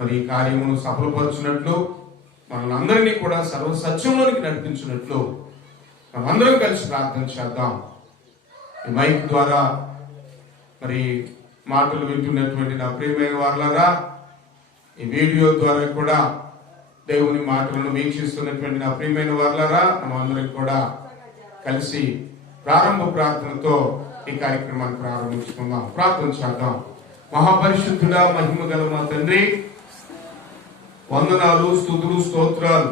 మరి ఈ కార్యమును సఫలపరచున్నట్లు మనందరినీ కూడా సర్వ సత్యంలోనికి నడిపించినట్లు మనందరం కలిసి ప్రార్థన చేద్దాం. ఈ మైక్ ద్వారా మరి మాటలు వింటున్నటువంటి నా ప్రియమైన వారలారా, ఈ వీడియో ద్వారా కూడా దేవుని మాటలను వీక్షిస్తున్నటువంటి నా ప్రియమైన వారలారా, మనం అందరం కూడా కలిసి ప్రారంభ ప్రార్థనతో ఈ కార్యక్రమాన్ని ప్రారంభించుకుందాం. ప్రార్థన చేద్దాం. మహాపరిశుద్ధుడా, మహిమ గల మా తండ్రి, వందనాలు, స్తుతులు, స్తోత్రాలు.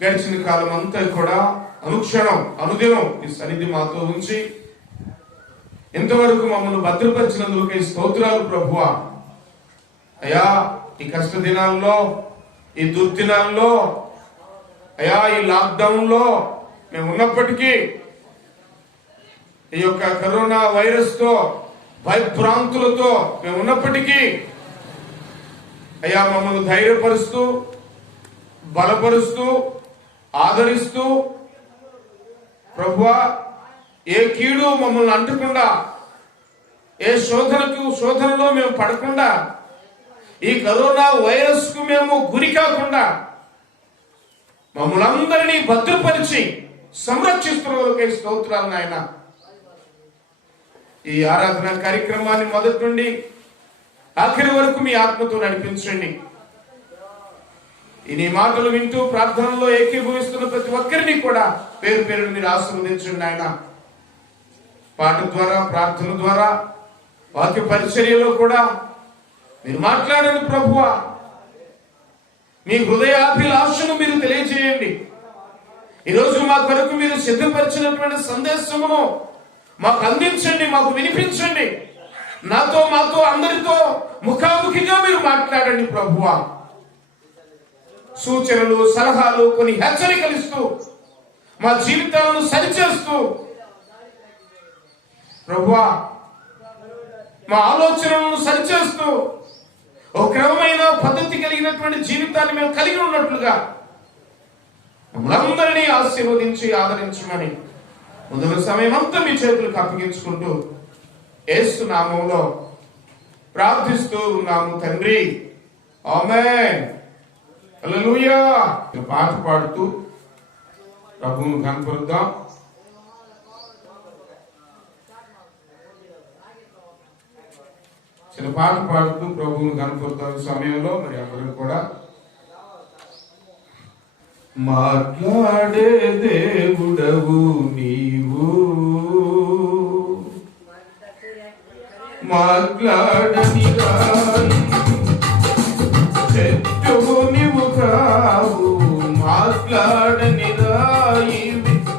గడిచిన కాలం అంతా కూడా అనుక్షణం అనుదినం ఈ సన్నిధి మాతో ఉంచి ఇంతవరకు మమ్మల్ని భద్రపరిచినందుకు స్తోత్రాలు ప్రభువా. అయ్యా, ఈ కష్ట దినాల్లో, ఈ దుర్దినాల్లో, అయ్యా ఈ లాక్డౌన్ లో మేము ఉన్నప్పటికీ ఈ యొక్క కరోనా వైరస్ తో భయభ్రాంతులతో మేము ఉన్నప్పటికీ అయ్యా మమ్మల్ని ధైర్యపరుస్తూ, బలపరుస్తూ, ఆదరిస్తూ ప్రభువా, ఏ కీడు మమ్మల్ని అంటకుండా, ఏ శోధనలో మేము పడకుండా, ఈ కరోనా వైరస్ కు మేము గురి కాకుండా మమ్మల్ని అందరినీ భద్రపరిచి సంరక్షిస్తున్న స్తోత్రాలు నాయన. ఈ ఆరాధన కార్యక్రమాన్ని మొదటి నుండి ఆఖరి వరకు మీ ఆత్మతో నడిపించండి. ఈ మాటలు వింటూ ప్రార్థనలో ఏకీభవిస్తున్న ప్రతి ఒక్కరిని కూడా పేరు పేరు మీరు ఆశీర్వదించండి ఆయన. పాట ద్వారా, ప్రార్థన ద్వారా, వాక్య పరిచర్యలో కూడా మీరు మాట్లాడండి ప్రభువా. మీ హృదయాభిలాషను మీరు తెలియజేయండి. ఈరోజు మా కొరకు మీరు సిద్ధపరిచినటువంటి సందేశమును మాకు అందించండి, మాకు వినిపించండి. నాతో, మాతో, అందరితో ముఖాముఖిగా మీరు మాట్లాడండి ప్రభువా. సూచనలు, సలహాలు, కొన్ని హెచ్చరికలు ఇస్తూ మా జీవితాలను సరిచేస్తూ ప్రభువా, మా ఆలోచనలను సరిచేస్తూ ఒక క్రమమైన పద్ధతి కలిగినటువంటి జీవితాన్ని మేము కలిగి ఉన్నట్లుగా మమ్మల్ని అందరినీ ఆశీర్వదించి ఆదరించమని మొదటి సమయం అంతా మీ చేతులకు అప్పగించుకుంటూ యేసు నామములో ప్రార్థిస్తూ ఉన్నాము తండ్రి, ఆమేన్. హల్లెలూయా. పాట పాడుతూ ప్రభువును కనపరుద్దాం. చిన్న పాట పాడుతూ ప్రభువును కనపరుద్దాం. సమయంలో మరి అందరూ కూడా మాట్లాడే దేవుడవు నీవు, మాట్లాడని చెట్టు నీవు కావు, మాట్లాడని రాయి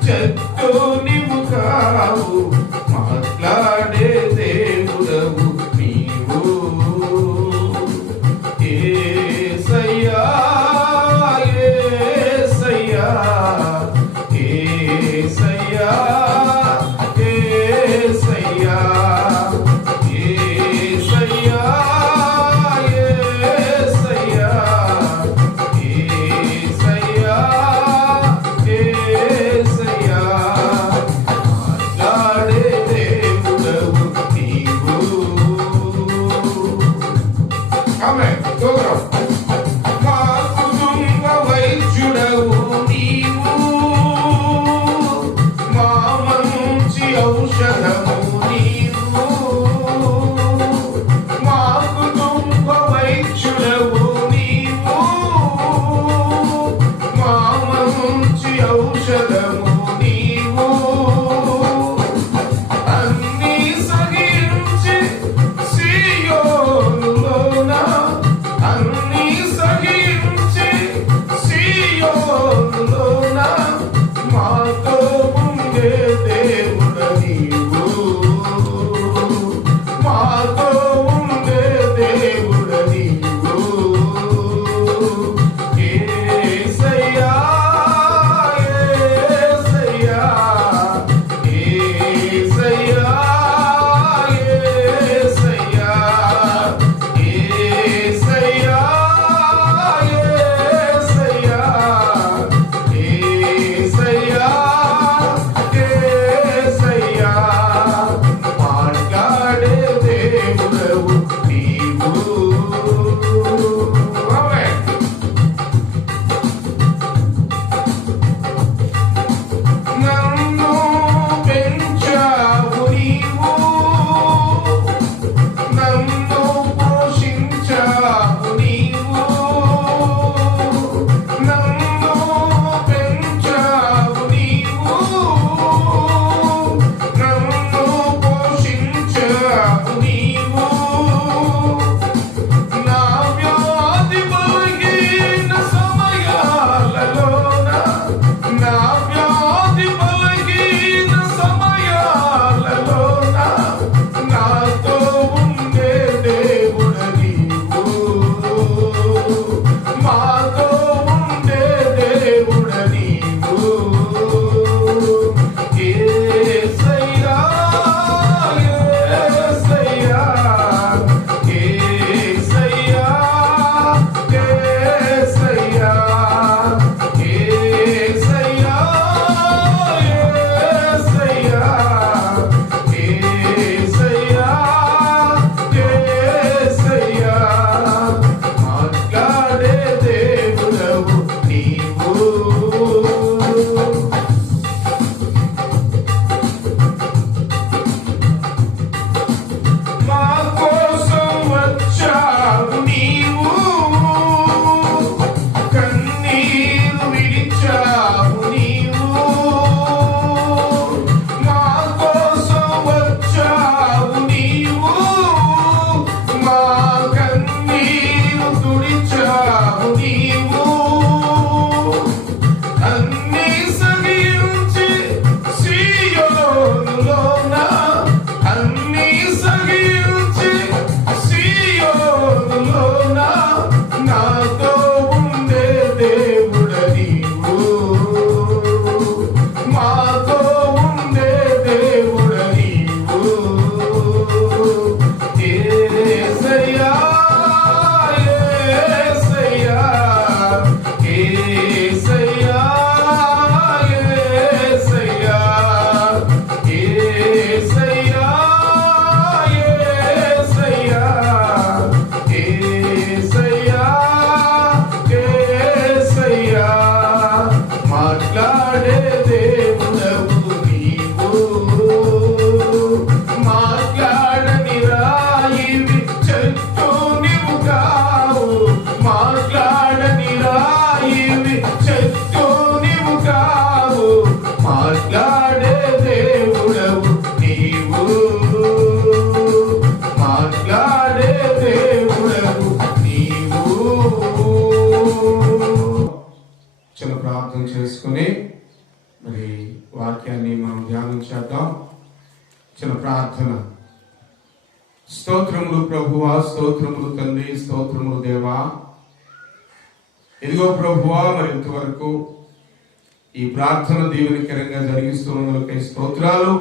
చెట్టు నీవు కావు, మాట్లాడే దేవుడవు నీవు. యేసయ్యా, యేసయ్యా, యేసయ్యా, యేసయ్యా, యేసయ్యా. చెట్టు నీవు కావు, మాట్లాడని రాయివి. చెట్టు నీవు కావు, మాట్లాడే దేవుడవు నీవు, మాట్లాడే దేవుడవు నీవు. చిన్న ప్రార్థన చేసుకుని మరి వాక్యాన్ని మనం ధ్యానం చేద్దాం. చిన్న ప్రార్థన. స్తోత్రములు ప్రభువా, స్తోత్రములు తండ్రి, స్తోత్రములు దేవా. ఇదిగో ప్రభువా, మరి ఇంతవరకు ఈ ప్రార్థన దీవెనకరంగా జరిగిస్తున్నందుకై స్తోత్రాలు.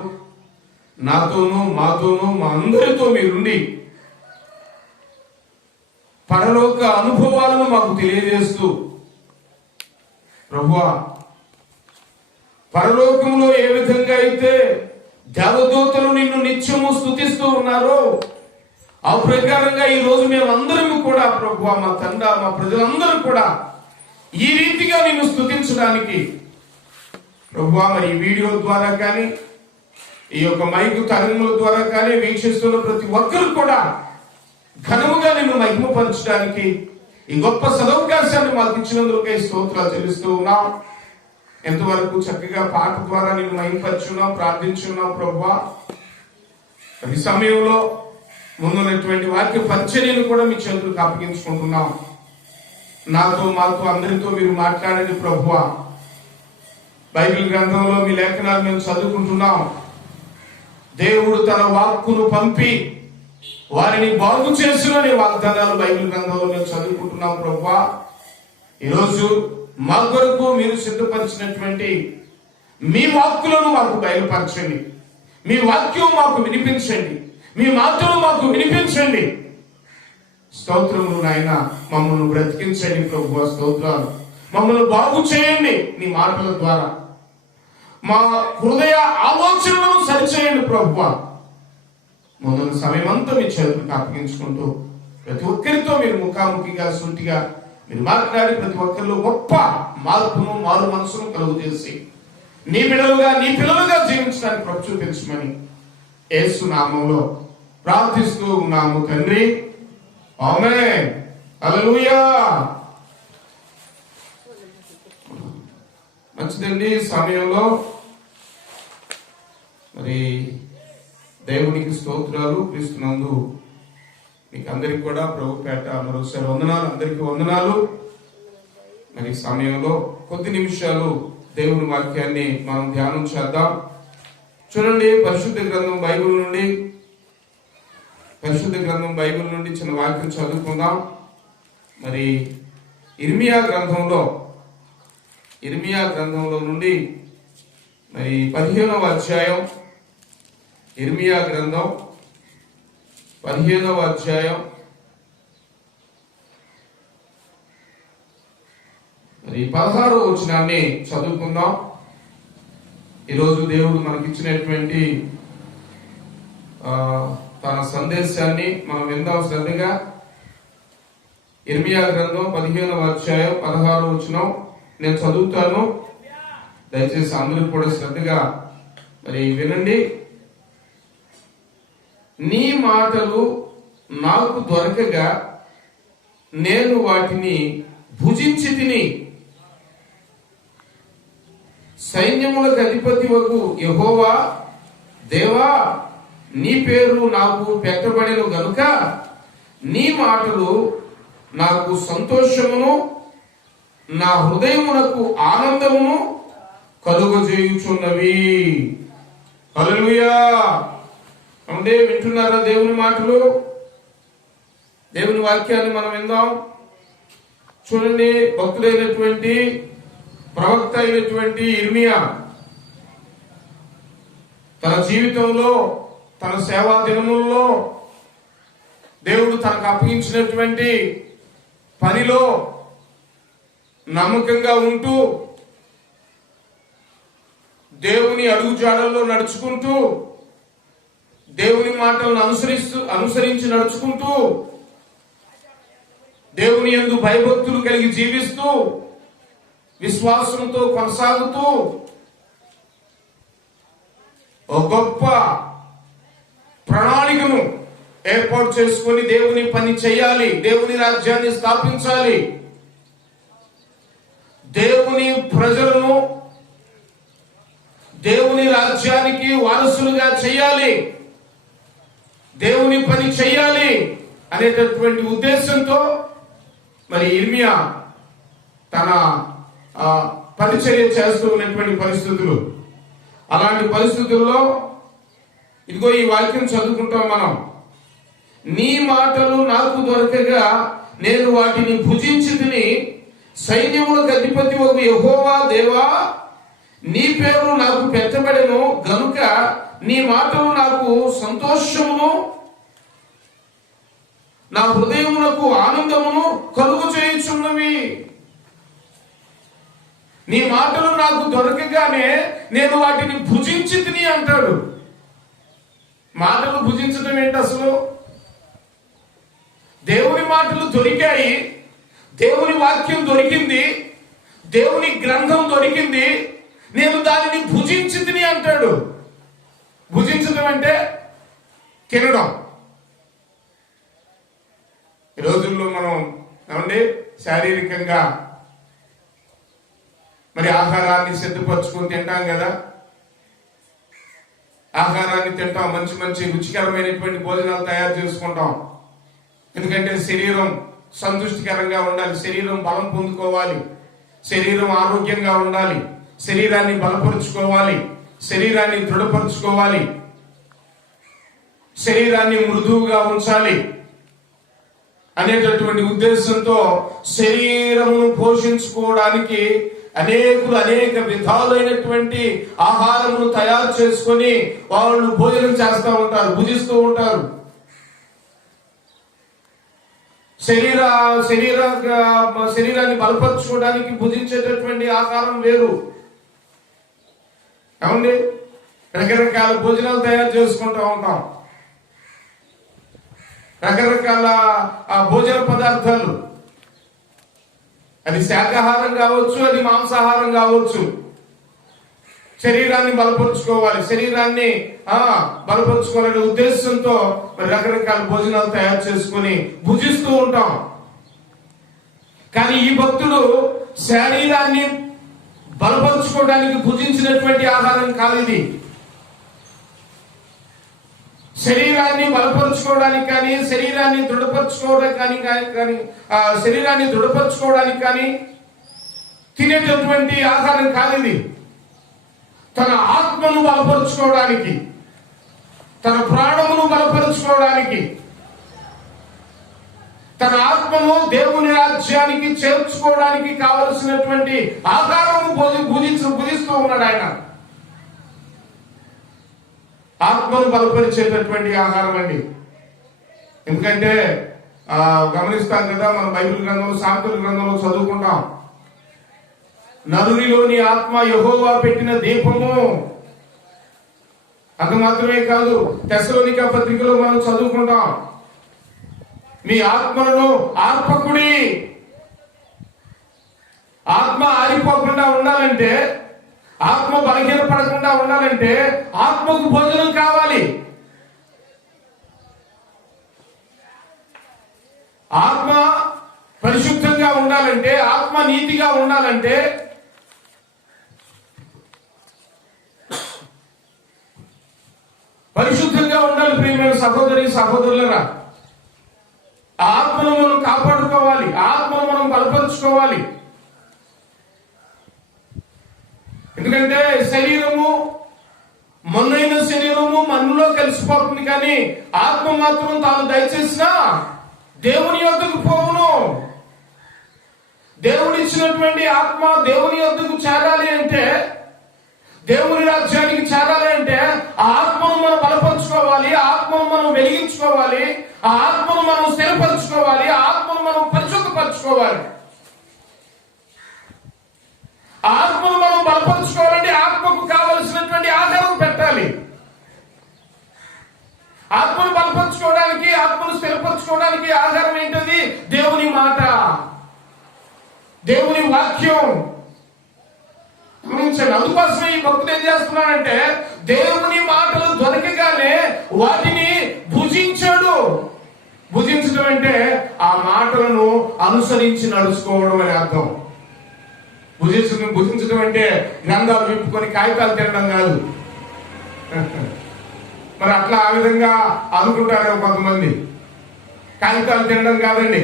నాతోనూ మాతోనూ మా అందరితో మీరుండి పరలోక అనుభవాలను మాకు తెలియజేస్తూ ప్రభువా, పరలోకంలో ఏ విధంగా అయితే దేవదూతలు నిన్ను నిత్యము స్తుతిస్తూ ఉన్నారో ఆ ప్రకారంగా ఈ రోజు మేమందరం కూడా ప్రభువా, మా తండ్రి, మా ప్రజలందరూ కూడా ఈ రీతిగా నిన్ను స్తుతించడానికి ప్రభువా, మరి ఈ వీడియో ద్వారా కానీ ఈ యొక్క మైకు తరంగముల ద్వారా కానీ వీక్షిస్తున్న ప్రతి ఒక్కరు కూడా ఘనముగా నిన్ను మహిమపరచడానికి ఈ గొప్ప సదవకాశాన్ని మాకు ఇచ్చినందుకై స్తోత్రాలు చెల్లిస్తూ ఉన్నాం. ఎంతవరకు చక్కగా పాట ద్వారా నిన్ను మహిమపరచున్నాం, ప్రార్థించున్నాం ప్రభువా. ఈ సమయంలో ముందున్నటువంటి వాక్య పరిచర్యను కూడా మీ చేతులకు అప్పగించుకుంటున్నాం. నాతో మాతో అందరితో మీరు మాట్లాడండి ప్రభువా. బైబిల్ గ్రంథంలో మీ లేఖనాలు మేము చదువుకుంటున్నాం. దేవుడు తన వాక్కును పంపి వారిని బాగు చేసిన వాగ్దానాలు బైబిల్ గ్రంథంలో మేము చదువుకుంటున్నాం ప్రభువా. ఈరోజు మా కొరకు మీరు సిద్ధపరిచినటువంటి మీ వాక్కులను మాకు బయలుపరచండి. మీ వాక్యం మాకు వినిపించండి. మీ మాటలు మాకు వినిపించండి. స్తోత్రములు నాయన, మమ్మల్ని బ్రతికించండి ప్రభువా. స్తోత్రాలు. మమ్మల్ని బాగు చేయండి నీ మాటల ద్వారా. మా హృదయ ఆలోచనలను సరిచేయండి ప్రభువా. మొదలు సమయం అంతా మీ చేతులకు అప్పగించుకుంటూ ప్రతి ఒక్కరితో మీరు ముఖాముఖిగా సూటిగా మీరు మాట్లాడి ప్రతి ఒక్కరిలో గొప్ప మార్పును, మారు మనసును కలుగు చేసి నీ పిల్లలుగా జీవించడానికి ప్రభు చూపించమని యేసు నామములో ప్రార్థిస్తూ ఉన్నాము తండ్రి. ఆమేన్. హల్లెలూయా. మంచిదండి. సమయంలో మరి దేవునికి స్తోత్రాలు. క్రీస్తునందు మీకు అందరికి కూడా ప్రభు పేట మరోసారి వందనాలు. అందరికీ వందనాలు. మరి సమయంలో కొద్ది నిమిషాలు దేవుని వాక్యాన్ని మనం ధ్యానం చేద్దాం. చూడండి, పరిశుద్ధ గ్రంథం బైబిల్ నుండి చిన్న వాక్యం చదువుకుందాం. మరి ఇర్మియా గ్రంథంలో నుండి మరి 15వ అధ్యాయం, ఇర్మియా గ్రంథం 15వ అధ్యాయం మరి 16వ వచనాన్ని చదువుకుందాం. ఈరోజు దేవుడు మనకిచ్చినటువంటి తన సందేశాన్ని మనం విందాం శ్రద్ధగా. ఇర్మియా గ్రంథం 15వ అధ్యాయం 16వ వచనం నేను చదువుతాను. దయచేసి అందరూ కూడా శ్రద్ధగా మరి వినండి. నీ మాటలు నాకు దొరకగా నేను వాటిని భుజించి తిని, సైన్యములకు అధిపతివగు యెహోవా దేవా, నీ పేరు నాకు పెట్టబడిన గనుక నీ మాటలు నాకు సంతోషమును, నా హృదయమునకు ఆనందమును కలుగజేయుచున్నవి. హల్లెలూయా. అంటే వింటున్నారా దేవుని మాటలు? దేవుని వాక్యాన్ని మనం విందాం. చూడండి, భక్తుడైనటువంటి ప్రవక్త అయినటువంటి ఇర్మియా తన జీవితంలో, తన సేవా దినముల్లో దేవుడు తనకు అప్పగించినటువంటి పనిలో నమ్మకంగా ఉంటూ, దేవుని అడుగుజాడల్లో నడుచుకుంటూ, దేవుని మాటలను అనుసరించి నడుచుకుంటూ, దేవుని యందు భయభక్తులు కలిగి జీవిస్తూ, విశ్వాసంతో కొనసాగుతూ ఒక గొప్ప ప్రణాళికను ఏర్పాటు చేసుకొని దేవుని పని చేయాలి, దేవుని రాజ్యాన్ని స్థాపించాలి, దేవుని ప్రజలను దేవుని రాజ్యానికి వారసులుగా చేయాలి, దేవుని పని చేయాలి అనేటటువంటి ఉద్దేశంతో మరి ఇర్మియా తన పరిచర్య చేస్తూ ఉన్నటువంటి పరిస్థితులు. అలాంటి పరిస్థితుల్లో ఇదిగో ఈ వాక్యం చదువుకుంటాం మనం. నీ మాటలు నాకు దొరకగా నేను వాటిని భుజించితిని, సైన్యములకు అధిపతి ఒక యెహోవా దేవా నీ పేరు నాకు పెట్టబడెను గనుక నీ మాటలు నాకు సంతోషమును నా హృదయమునకు ఆనందమును కలుగు చేయుచున్నవి. నీ మాటలు నాకు దొరకగానే నేను వాటిని భుజించితిని అంటాడు. మాటలు భుజించడం ఏంటి అసలు? దేవుని మాటలు దొరికాయి, దేవుని వాక్యం దొరికింది, దేవుని గ్రంథం దొరికింది, నేను దానిని భుజించితిని అంటాడు. భుజించడం అంటే తినడం. ఈ రోజుల్లో మనం ఏమండి శారీరకంగా మరి ఆహారాన్ని సిద్ధపరచుకొని తింటాం కదా. ఆహారాన్ని తింటాం, మంచి మంచి రుచికరమైనటువంటి భోజనాలు తయారు చేసుకుంటాం. ఎందుకంటే శరీరం సంతుష్టికరంగా ఉండాలి, శరీరం బలం పొందుకోవాలి, శరీరం ఆరోగ్యంగా ఉండాలి, శరీరాన్ని బలపరుచుకోవాలి, శరీరాన్ని దృఢపరుచుకోవాలి, శరీరాన్ని మృదువుగా ఉంచాలి అనేటటువంటి ఉద్దేశంతో శరీరమును పోషించుకోవడానికి అనేక విధాలైనటువంటి ఆహారమును తయారు చేసుకొని వాళ్ళు భోజనం చేస్తూ ఉంటారు, భుజిస్తూ ఉంటారు. శరీరాన్ని బలపరచుకోవడానికి భుజించేటటువంటి ఆహారం వేరు. ఏమండి రకరకాల భోజనాలు తయారు చేసుకుంటూ ఉంటాం, రకరకాల భోజన పదార్థాలు. అది శాకాహారం కావచ్చు, అది మాంసాహారం కావచ్చు. శరీరాన్ని బలపరుచుకోవాలి, శరీరాన్ని బలపరుచుకోవాలనే ఉద్దేశంతో మరి రకరకాల భోజనాలు తయారు చేసుకుని భుజిస్తూ ఉంటాం. కానీ ఈ భక్తుడు శరీరాన్ని బలపరుచుకోవడానికి భుజించినటువంటి ఆహారం కాదు ఇది. శరీరాన్ని బలపరుచుకోవడానికి కానీ, శరీరాన్ని దృఢపరచుకోవడానికి కానీ తినేటటువంటి ఆహారం కాదు ఇది. తన ఆత్మను బలపరుచుకోవడానికి, తన ప్రాణమును బలపరుచుకోవడానికి, తన ఆత్మను దేవుని రాజ్యానికి చేర్చుకోవడానికి కావలసినటువంటి ఆహారము భుజిస్తూ ఉన్నాడు ఆయన. ఆత్మను బలపరిచేటటువంటి ఆహారం అండి. ఎందుకంటే గమనిస్తాం కదా, మన బైబిల్ గ్రంథంలో, సామెతల గ్రంథంలో చదువుకుంటాం, నరునిలోని ఆత్మ యెహోవా పెట్టిన దీపము. అంత మాత్రమే కాదు, తెస్సలోనిక పత్రికలో మనం చదువుకుంటాం, మీ ఆత్మలను ఆర్పకుడి. ఆత్మ ఆరిపోకుండా ఉండాలంటే, ఆత్మ బలహీనపడకుండా ఉండాలంటే ఆత్మకు భోజనం కావాలి. ఆత్మ పరిశుద్ధంగా ఉండాలంటే, ఆత్మ నీతిగా ఉండాలంటే పరిశుద్ధంగా ఉండాలి. ప్రియమైన సహోదరి సహోదరులరా, ఆత్మను మనం కాపాడుకోవాలి, ఆత్మను మనం బలపరుచుకోవాలి. ఎందుకంటే శరీరము, మన్నైన శరీరము మన్నులో కలిసిపోతుంది, కానీ ఆత్మ మాత్రం తాను దయచేసిన దేవుని యొద్దకు పోవును. దేవుడిచ్చినటువంటి ఆత్మ దేవుని యొద్దకు చేరాలి అంటే, దేవుని రాజ్యానికి చేరాలి అంటే ఆ ఆత్మను మనం బలపరుచుకోవాలి, ఆత్మను మనం వెలిగించుకోవాలి, ఆ ఆత్మను మనం స్థిరపరచుకోవాలి, ఆ ఆత్మను మనం పరిశుద్ధపరచుకోవాలి. ఆత్మను మనం బలపరుచుకోవాలంటే ఆత్మకు కావలసినటువంటి ఆహారం పెట్టాలి. ఆత్మను బలపరుచుకోవడానికి, ఆత్మను స్థిరపరచుకోవడానికి ఆధారం ఏంటది? దేవుని మాట, దేవుని వాక్యం. గమనించండి. అందుకోసమే ఈ భక్తుడు ఏం చేస్తున్నాడంటే, దేవుని మాటలు దొరకగానే వాటిని భుజించాడు. భుజించడం అంటే ఆ మాటలను అనుసరించి నడుచుకోవడం అని అర్థం. భుజించడం అంటే గ్రంథాలు విప్పుకొని కాగితాలు తినడం కాదు. మరి అట్లా ఆ విధంగా అనుకుంటారేమో కొంతమంది. కాగితాలు తినడం కాదండి.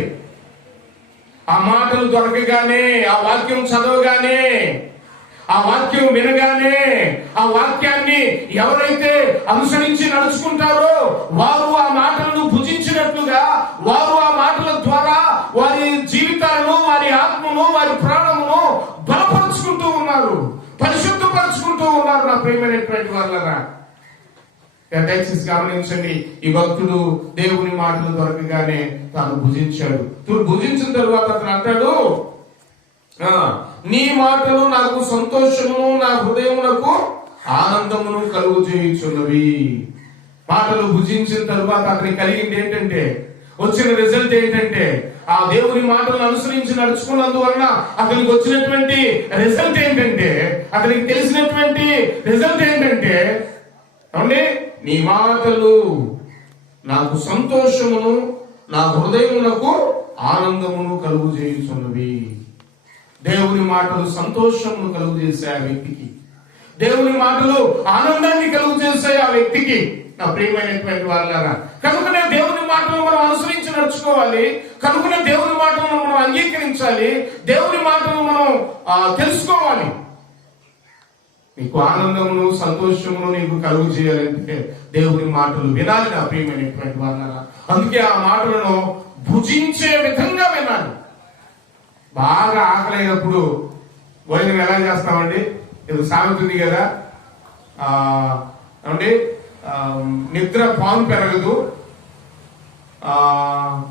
ఆ మాటలు దొరకగానే, ఆ వాక్యం చదవగానే, ఆ వాక్యం వినగానే, ఆ వాక్యాన్ని ఎవరైతే అనుసరించి నడుచుకుంటారో వారు ఆ మాటలను భుజించినట్లుగా, వారు ఆ మాటల ద్వారా వారి జీవితాలను, వారి ఆత్మను, వారి ప్రాణమును బలపరుచుకుంటూ ఉన్నారు, పరిశుద్ధపరుచుకుంటూ ఉన్నారు. నా ప్రియమైనటువంటి వాళ్ళరా, దయచేసి గమనించండి. ఈ భక్తుడు దేవుని మాటలు దొరకగానే తాను భుజించాడు. భుజించిన తరువాత అతను అంటాడు, నీ మాటలు నాకు సంతోషము, నా హృదయమునకు ఆనందమును కలుగు చేయుచున్నవి. మాటలు భుజించిన తరువాత అతనికి కలిగింది ఏంటంటే, వచ్చిన రిజల్ట్ ఏంటంటే, ఆ దేవుని మాటలను అనుసరించి నడుచుకున్నందువలన అతనికి వచ్చినటువంటి రిజల్ట్ ఏంటంటే, అతనికి తెలిసినటువంటి రిజల్ట్ ఏంటంటే, అవునే, నీ మాటలు నాకు సంతోషమును, నా హృదయమునకు ఆనందమును కలుగు చేయుచున్నవి. దేవుని మాటలు సంతోషమును కలుగు చేశాయి ఆ వ్యక్తికి. దేవుని మాటలు ఆనందాన్ని కలుగు చేశాయి ఆ వ్యక్తికి. నా ప్రియమైనటువంటి వాళ్ళారా, కనుకనే దేవుని మాటలు మనం అనుసరించి నడుచుకోవాలి. కనుకనే దేవుని మాటలను మనం అంగీకరించాలి. దేవుని మాటలు మనం తెలుసుకోవాలి. నీకు ఆనందమును, సంతోషమును నీకు కలుగు చేయాలంటే దేవుని మాటలు వినాలి. నా ప్రియమైనటువంటి వాళ్ళారా, అందుకే ఆ మాటలను భుజించే విధంగా వినాలి. బాగా ఆకలైనప్పుడు భోజనం ఎలా చేస్తామండి? ఇది సామెత ఉంది కదా, ఏమండి, నిద్ర పాము పెరగదు,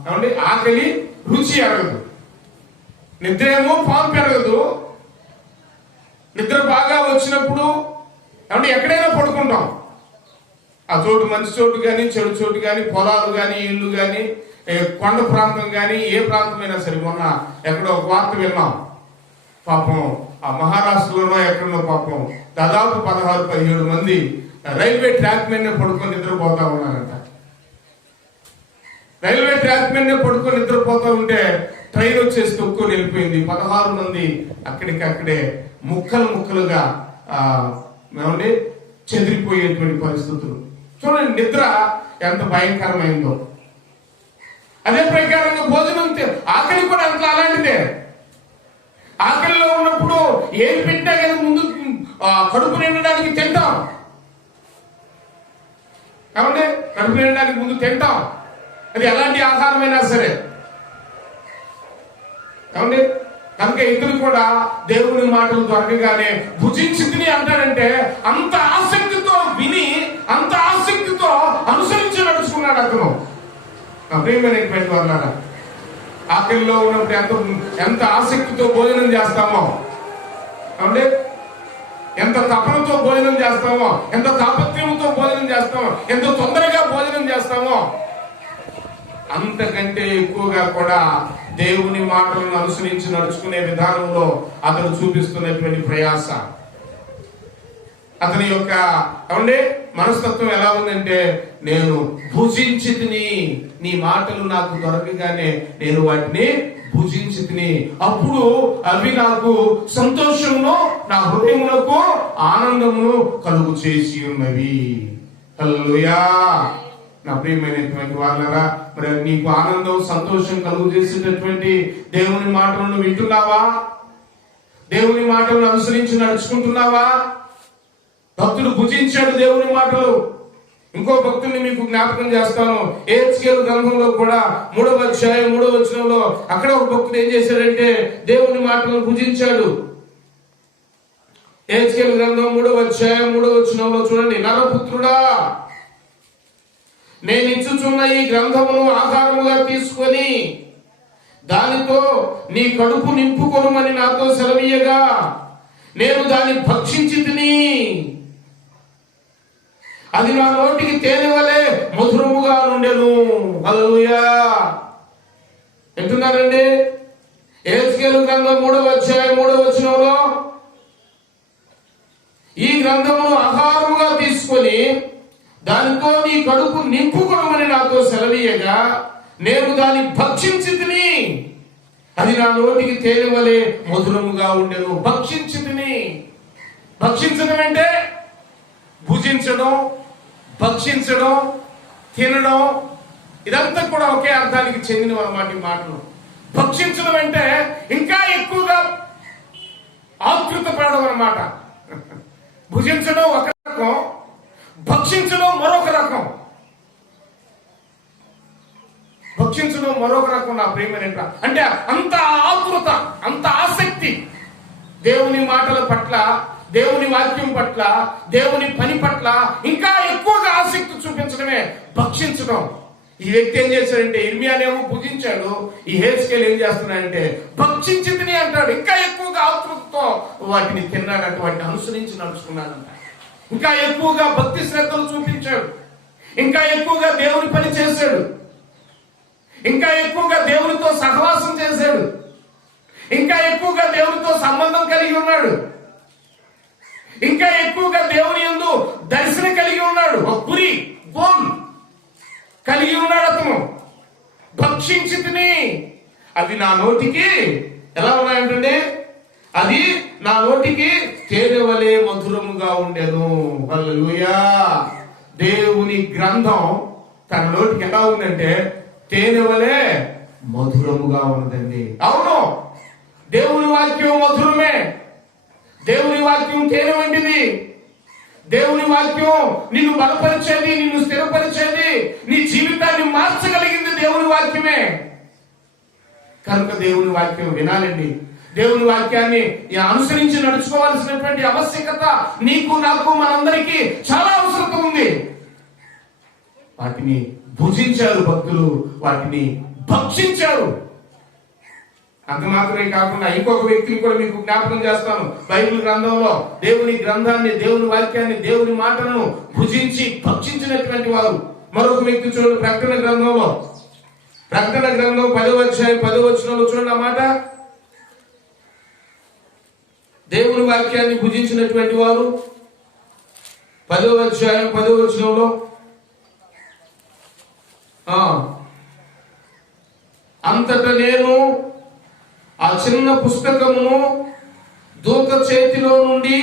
ఏమండి, ఆకలి రుచి అరగదు. నిద్ర ఏమో పాము పెరగదు. నిద్ర బాగా వచ్చినప్పుడు ఏమంటే ఎక్కడైనా పడుకుంటాం. ఆ చోటు మంచి చోటు కానీ, చెడు చోటు కానీ, పొలాలు కానీ, ఇల్లు కానీ, కొండ ప్రాంతం కానీ, ఏ ప్రాంతమైనా సరే. మొన్న ఎక్కడో ఒక వార్త విన్నాం. పాపం ఆ మహారాష్ట్రలోనో ఎక్కడో పాపం దాదాపు 16-17 మంది రైల్వే ట్రాక్ మీదనే పడుకొని నిద్రపోతా ఉన్నారంట. రైల్వే ట్రాక్ మీదనే పడుకొని నిద్రపోతా ఉంటే ట్రైన్ వచ్చేసి తొక్కుని వెళ్ళిపోయింది. 16 మంది అక్కడికక్కడే ముక్కలు ముక్కలుగా ఏమండి చెదిరిపోయేటువంటి పరిస్థితులు. చూడండి, నిద్ర ఎంత భయంకరమైందో. అదే ప్రకారంగా భోజనం, ఆకలి కూడా అంత అలాంటిదే. ఆకలిలో ఉన్నప్పుడు ఏది పెట్టినా కానీ ముందు కడుపు నిండడానికి తింటాం. కాబట్టి కడుపు నిండడానికి ముందు తింటాం. అది ఎలాంటి ఆహారమైనా సరే. కాబట్టి కనుక ఇతను కూడా దేవుని మాటలు దొరకగానే భుజించి తిని అంటాడంటే, అంత ఆసక్తితో విని, అంత ఆసక్తితో అనుసరించి నడుచుకున్నాడు అతను. ప్రియమైనటువంటి వాళ్ళారా, ఆకలిలో ఉన్నప్పుడు ఎంత ఆసక్తితో భోజనం చేస్తామో, అంటే ఎంత తపనతో భోజనం చేస్తామో, ఎంత తాపత్రయంతో భోజనం చేస్తామో, ఎంత తొందరగా భోజనం చేస్తామో, అంతకంటే ఎక్కువగా కూడా దేవుని మాటలను అనుసరించి నడుచుకునే విధానంలో అతను చూపిస్తున్నటువంటి ప్రయాస, అతని యొక్క మనస్తత్వం ఎలా ఉందంటే, నేను భుజించి తిని, నీ మాటలు నాకు దొరకగానే నేను వాటిని భుజించి తిని, అప్పుడు అవి నాకు సంతోషమును, నా హృదయమునకు ఆనందమును కలుగు చేసి ఉన్నవి. హల్లెలూయా. నా ప్రియమైనటువంటి వాళ్ళరా, మరి నీకు ఆనందం, సంతోషం కలుగు చేసేటటువంటి దేవుని మాటలను వింటున్నావా? దేవుని మాటలను అనుసరించి నడుచుకుంటున్నావా? భక్తుడు భుజించాడు దేవుని మాటలు. ఇంకో భక్తుల్ని మీకు జ్ఞాపకం చేస్తాను. ఎహెజ్కేలు గ్రంథంలో కూడా 3వ అధ్యాయం 3వ వచనంలో అక్కడ ఒక భక్తుడు ఏం చేశాడంటే దేవుని మాటలను భుజించాడు. ఎహెజ్కేలు గ్రంథం 3వ అధ్యాయం 3వ వచనంలో చూడండి, నరపుత్రుడా, నేను ఇచ్చుచున్న ఈ గ్రంథమును ఆహారముగా తీసుకొని దానితో నీ కడుపు నింపుకొనుమని నాతో సెలవీయగా నేను దాన్ని భక్షించి తిని, అది నా నోటికి తేనె వలె మధురముగా నుండెను. హల్లెలూయా. వింటున్నారండి? ఎహెజ్కేలు గ్రంథం 3వ అధ్యాయం 3వ వచనంలో ఈ గ్రంథమును ఆహారముగా తీసుకొని దానితో నీ కడుపు నింపుకొనమని నాతో సెలవీయగా నేను దాన్ని భక్షించితిని, అది నా నోటికి తేనె వలె మధురముగా ఉండెను. భక్షించితిని. భక్షించడం అంటే భుజించడం, భక్షించడం, తినడం, ఇదంతా కూడా ఒకే అర్థానికి చెందినవి అన్నమాట ఈ మాటలు. భక్షించడం అంటే ఇంకా ఎక్కువగా ఆకృత పడడం అన్నమాట. భుజించడం ఒక రకం, భక్షించడం మరొక రకం. భక్షించడం మరొక రకం నా ప్రియమైన అంటే అంత ఆకృత, అంత ఆసక్తి దేవుని మాటల పట్ల, దేవుని వాక్యం పట్ల, దేవుని పని పట్ల ఇంకా ఎక్కువగా ఆసక్తి చూపించడమే భక్షించడం. ఈ వ్యక్తి ఏం చేశాడంటే, ఇర్మియానేమో భుజించాడు, ఈ హెజ్కేలు ఏం చేస్తున్నాడంటే భక్షించితిని అంటాడు. ఇంకా ఎక్కువగా ఆతృతతో వాటిని తిన్నాడంట, వాటిని అనుసరించి నడుచుకున్నాడంట. ఇంకా ఎక్కువగా భక్తి శ్రద్ధలు చూపించాడు, ఇంకా ఎక్కువగా దేవుని పని చేశాడు, ఇంకా ఎక్కువగా దేవునితో సహవాసం చేశాడు, ఇంకా ఎక్కువగా దేవునితో సంబంధం కలిగి ఉన్నాడు, ఇంకా ఎక్కువగా దేవుని యందు దర్శనం కలిగి ఉన్నాడు, ఒక గురి గోల్ కలిగి ఉన్నాడు అతను. భక్షించితిని, అవి నా నోటికి ఎలా ఉన్నాయంటే, అది నా నోటికి తేనె వలె మధురముగా ఉండెను. హల్లెలూయా. దేవుని గ్రంథం తన నోటికి ఎలా ఉందంటే తేనె వలె మధురముగా ఉన్నదండి. అవును, దేవుని వాక్యం మధురమే. దేవుని వాక్యం తేనె వంటిది. దేవుని వాక్యం నిన్ను బలపరిచేది, నిన్ను స్థిరపరిచేది, నీ జీవితాన్ని మార్చగలిగింది దేవుని వాక్యమే. కనుక దేవుని వాక్యం వినాలండి. దేవుని వాక్యాన్ని అనుసరించి నడుచుకోవాల్సినటువంటి ఆవశ్యకత నీకు, నాకు, మనందరికీ చాలా అవసరం ఉంది. వాటిని భుజించారు భక్తులు, వాటిని భక్షించారు. అంత మాత్రమే కాకుండా ఇంకొక వ్యక్తిని కూడా మీకు జ్ఞాపకం చేస్తాను. బైబిల్ గ్రంథంలో దేవుని గ్రంథాన్ని, దేవుని వాక్యాన్ని, దేవుని మాటలను భుజించి భక్షించినటువంటి వారు మరొక వ్యక్తి చూడండి. ప్రకటన గ్రంథంలో, ప్రకటన గ్రంథం 10వ అధ్యాయం 10వ వచనంలో చూడండి ఆ మాట. దేవుని వాక్యాన్ని భుజించినటువంటి వారు 10వ అధ్యాయం 10వ వచనంలో, అంతటా నేను ఆ చిన్న పుస్తకమును దూత చేతిలో నుండి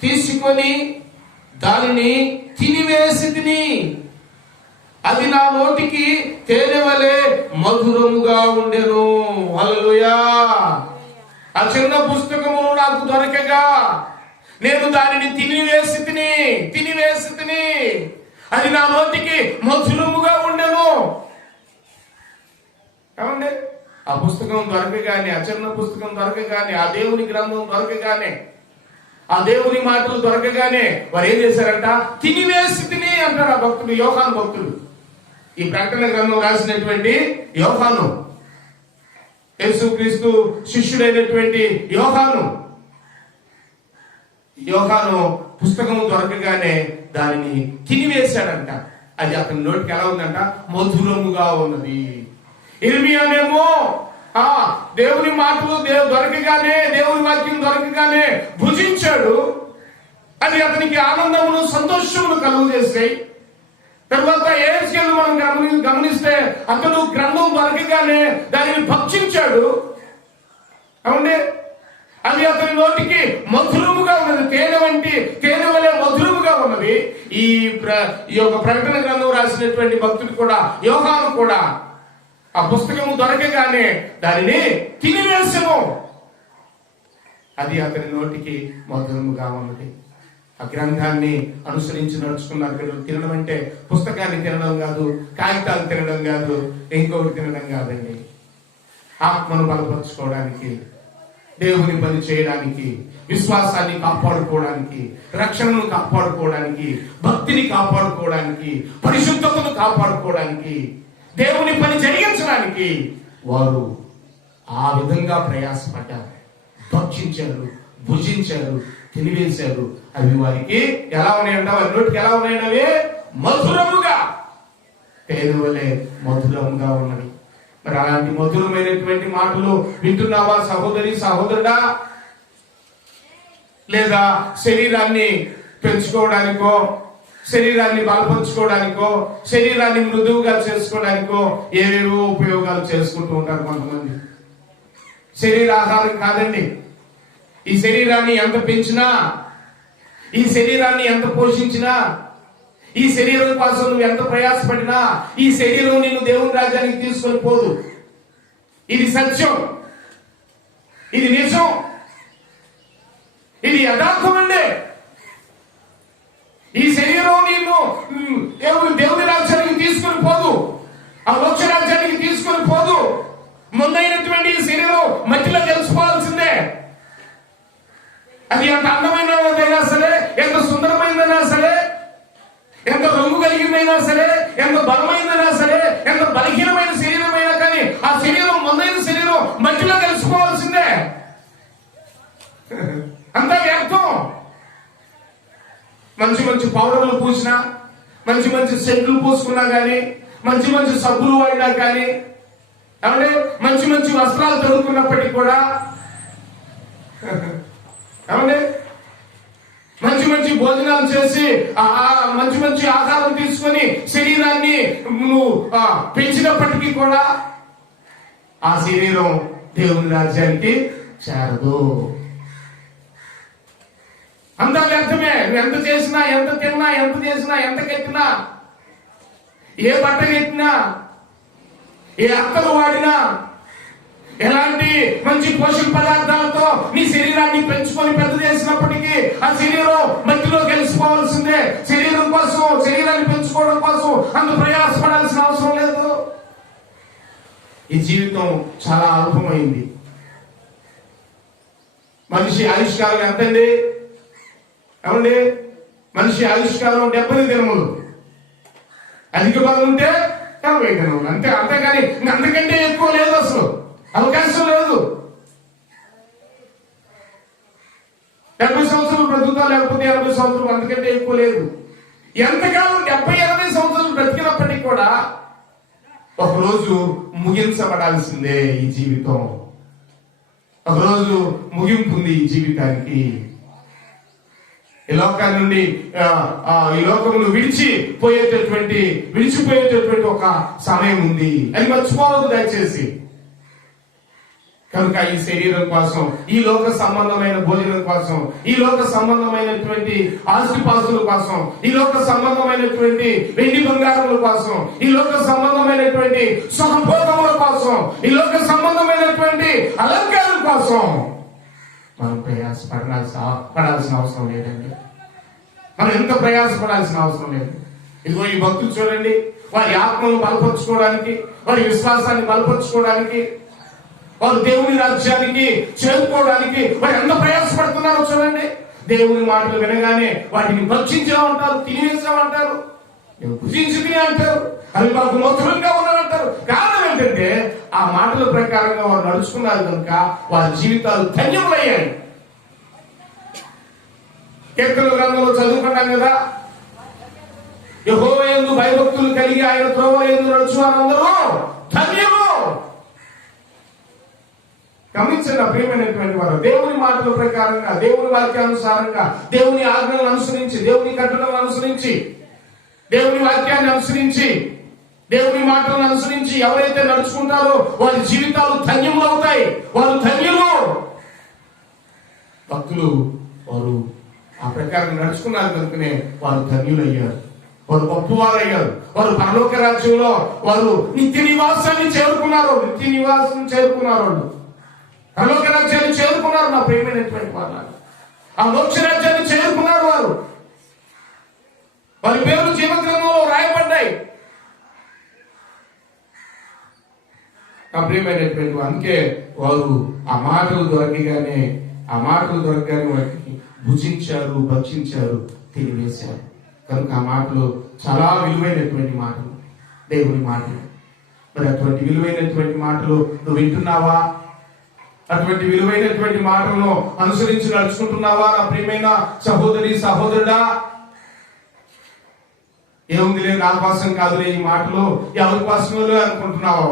తీసుకొని దానిని తినివేసి తిని, అది నా నోటికి తేనె వలె మధురముగా ఉండెను. హల్లెలూయా. ఆ చిన్న పుస్తకమును నాకు దొరకగా నేను దానిని తినివేసి తిని, అది నా నోటికి మధురముగా ఉండెను. ఏమండి, ఆ పుస్తకం దొరకగానే, ఆ చిన్న పుస్తకం దొరకగానే, ఆ దేవుని గ్రంథం దొరకగానే, ఆ దేవుని మాటలు దొరకగానే వారు ఏం చేశారంట? తినివేసి తిని అంటారు ఆ భక్తుడు, యోహాను భక్తుడు. ఈ ప్రకటన గ్రంథం రాసినటువంటి యోహాను, యేసుక్రీస్తు శిష్యుడైనటువంటి యోహాను పుస్తకం దొరకగానే దానిని తినివేశాడంట. అది అతని నోటికి ఎలా ఉందంట? మధురముగా ఉన్నది. ఇర్మియానేమో దేవుని మాటలు దొరకగానే, దేవుని వాక్యం దొరకగానే భుజించాడు. అది అతనికి ఆనందమును సంతోషమును కలుగు చేస్తాయి. తర్వాత ఏజ్కేలు మనం గమనిస్తే అతను గ్రంథం దొరకగానే దానిని భక్షించాడు. అవునండి, అది అతని నోటికి మధురముగా ఉన్నది, తేనె వలె మధురముగా ఉన్నది. ఈ యొక్క ప్రకటన గ్రంథం రాసినటువంటి భక్తుడు కూడా, యోహాను కూడా ఆ పుస్తకము దొరకగానే దానిని తినివేసెను. అది అతని నోటికి మధురముగా ఉన్నది. ఆ గ్రంథాన్ని అనుసరించి నడుచుకున్నారు పిల్లలు. తినడం అంటే పుస్తకాన్ని తినడం కాదు, కాగితాలు తినడం కాదు, ఇంకొకటి తినడం కాదండి. ఆత్మను బలపరచుకోవడానికి, దేవుని పని చేయడానికి, విశ్వాసాన్ని కాపాడుకోవడానికి, రక్షణను కాపాడుకోవడానికి, భక్తిని కాపాడుకోవడానికి, పరిశుద్ధతను కాపాడుకోవడానికి, దేవుని పని జరిగించడానికి వారు ఆ విధంగా ప్రయాసపడ్డారు. భక్షించారు, భుజించారు, తినివేశారు. అవి వారికి ఎలా ఉన్నాయంట? వారి నోటికి ఎలా ఉన్నాయండి? అవి మధురముగా, తేనె వలె మధురముగా ఉన్నవి. మరి అలాంటి మధురమైనటువంటి మాటలు వింటున్నావా సహోదరి, సహోదరుడా? లేదా శరీరాన్ని పెంచుకోవడానికో, శరీరాన్ని బలపరుచుకోవడానికో, శరీరాన్ని మృదువుగా చేసుకోవడానికో ఏవేవో ఉపయోగాలు చేసుకుంటూ ఉంటారు కొంతమంది. శరీరాహారం కాదండి. ఈ శరీరాన్ని ఎంత పెంచినా, ఈ శరీరాన్ని ఎంత పోషించినా, ఈ శరీరం కోసం నువ్వు ఎంత ప్రయాసపడినా ఈ శరీరం నిన్ను దేవుని రాజ్యానికి తీసుకొని పోదు. ఇది సత్యం, ఇది నిజం, ఇది యథార్థమండి. ఈ శరీరం నిన్ను దేవుని రాజ్యానికి తీసుకొని పోదు, ఆ మోక్ష రాజ్యానికి తీసుకొని పోదు. ముందైనటువంటి ఈ శరీరం మట్టిలో తెలుసుకోవాల్సిందే. అది ఎంత అందమైనదైనా సరే, ఎంత సుందరమైనదైనా సరే, ఎంత రంగు కలిగిందైనా సరే, ఎంత బలమైనదైనా సరే, ఎంత బలహీనమైన శరీరమైనా కానీ ఆ శరీరం ముందైన శరీరం మట్టిలో తెలుసుకోవాల్సిందే. అంతా వ్యర్థం. మంచి మంచి పౌడర్లు పూసినా, మంచి మంచి సెంట్లు పూసుకున్నా కానీ, మంచి మంచి సబ్బులు వాడినా కానీ, అంటే మంచి మంచి వస్త్రాలు తొడుక్కున్నప్పటికీ కూడా, ఏమండి మంచి మంచి భోజనాలు చేసి మంచి మంచి ఆహారం తీసుకొని శరీరాన్ని నువ్వు పెంచినప్పటికీ కూడా ఆ శరీరం దేవుని రాజ్యానికి చేరదు. అంతా వ్యర్థమే. నువ్వు ఎంత చేసినా, ఎంత తిన్నా, ఎంత చేసినా, ఎంత కెత్తినా, ఏ బట్ట కెత్తినా, ఏ అత్తలు వాడినా, ఎలాంటి మంచి పోషక పదార్థాలతో నీ శరీరాన్ని పెంచుకొని పెద్ద చేసినప్పటికీ ఆ శరీరం మట్టిలో గెలిచిపోవాల్సిందే. శరీరం కోసం, శరీరాన్ని పెంచుకోవడం కోసం అంత ప్రయాసపడాల్సిన అవసరం లేదు. ఈ జీవితం చాలా అల్పమైంది. మనిషి ఆయుష్కాలం ఎంతండి? ఏమండి, మనిషి ఆయుష్కాలం 70 దినములు, అధిక బలం ఉంటే 80 దినములు, అంతే. అంతేగాని అంతకంటే ఎక్కువ లేదు, అసలు అవకాశం లేదు. 70 సంవత్సరాలు బ్రతుకుతా, లేకపోతే 80 సంవత్సరాలు, అంతకంటే ఎక్కువ లేదు. ఎంతకాలం 70-80 సంవత్సరాలు బ్రతికినప్పటికీ కూడా ఒకరోజు ముగించబడాల్సిందే ఈ జీవితం. ఒకరోజు ముగింపు ఉంది ఈ జీవితానికి. ఈ లోకాన్ని నుండి ఈ లోకమును విడిచిపోయేటటువంటి ఒక సమయం ఉంది. అది మర్చిపోవద్దు దయచేసి. కనుక ఈ శరీరం కోసం, ఈ లోక సంబంధమైన భోజనం కోసం, ఈ లోక సంబంధమైనటువంటి ఆస్తిపాస్తుల కోసం, ఈ లోక సంబంధమైనటువంటి వెండి బంగారముల కోసం, ఈ లోక సంబంధమైనటువంటి సుఖభోగముల కోసం, ఈ లోక సంబంధమైనటువంటి అలంకారం కోసం మనం పడాల్సిన అవసరం లేదండి. మనం ఎంత ప్రయాసపడాల్సిన అవసరం లేదు. ఇదిగో ఈ భక్తులు చూడండి, వారి ఆత్మను బలపరుచుకోవడానికి, వారి విశ్వాసాన్ని బలపరుచుకోవడానికి, వారు దేవుని రాజ్యానికి చేరుకోవడానికి వారు ఎంత ప్రయాసపడుతున్నారో చూడండి. దేవుని మాటలు వినగానే వాటిని భక్షించామంటారు, తినేసామంటారు, భుజించి తిని అంటారు, అవి మాకు మధురంగా ఉన్నారంటారు. కారణం ఏంటంటే ఆ మాటల ప్రకారంగా వారు నడుచుకున్నారు కనుక వారి జీవితాలు ధన్యములయ్యాయి. కీర్తన గ్రంథంలో చదువుకున్నాం కదా, యెహోవా యందు భయభక్తులు కలిగి ఆయన త్రోవల యందు నడుచు వారందరూ ధన్యులు. గమనించండి ప్రియమైనటువంటి వారు, దేవుని మాటల ప్రకారంగా, దేవుని వాక్యానుసారంగా, దేవుని ఆజ్ఞలను అనుసరించి, దేవుని కట్టడలను అనుసరించి, దేవుని వాక్యాన్ని అనుసరించి, దేవుని మాటలను అనుసరించి ఎవరైతే నడుచుకుంటారో వారి జీవితాలు ధన్యములు అవుతాయి. వారు ధన్యులు. భక్తులు వారు ఆ ప్రకారం నడుచుకున్నారు కనుకనే వారు ధన్యులయ్యారు, వారు గొప్పవారయ్యారు. వారు పరలోక రాజ్యంలో వారు నిత్య నివాసాన్ని చేరుకున్నారు. నిత్య నివాసం చేరుకున్నారు. వాళ్ళు పరలోక రాజ్యాన్ని చేరుకున్నారు. నా ప్రియమైనటువంటి వారు, ఆ మోక్ష రాజ్యాన్ని చేరుకున్నారు. వారి పేర్లు జీవగ్రంథంలో రాయబడ్డాయి. నా ప్రియమైనటువంటి వారు, అందుకే వారు ఆ మాటలు దొరకగానే వాటిని భుజించారు, భక్షించారు, తినివేశారు. కనుక ఆ మాటలు చాలా విలువైనటువంటి మాటలు, దేవుని మాటలు. మరి అటువంటి విలువైనటువంటి మాటలు నువ్వు వింటున్నావా? అటువంటి విలువైనటువంటి మాటలను అనుసరించి నడుచుకుంటున్నావా? నా ప్రియమైన సహోదరి, సహోదరుడా, ఏముందిలే నా కోసం కాదులే ఈ మాటలు, ఎవరి కోసమే అనుకుంటున్నావా?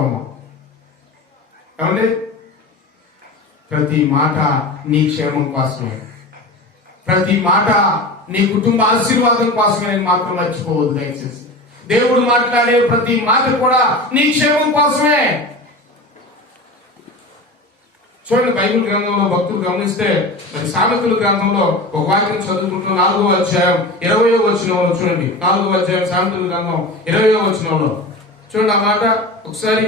ఏమండి, ప్రతి మాట నీ క్షేమం కోసమే. ప్రతి మాట నీ కుటుంబ ఆశీర్వాదం కోసమే నేను మాత్రం మర్చిపోవద్దు దయచేసి. దేవుడు మాట్లాడే ప్రతి మాట కూడా నీ క్షేమం కోసమే. చూడండి, బైబిల్ గ్రంథంలో భక్తులు గమనిస్తే మరి సామెతల గ్రంథంలో ఒక వాక్యం చదువుకుంటున్న 4వ అధ్యాయం 20వ వచనంలో చూడండి. 4వ అధ్యాయం సామెతల గ్రంథం 20వ వచనంలో చూడండి ఆ మాట ఒకసారి.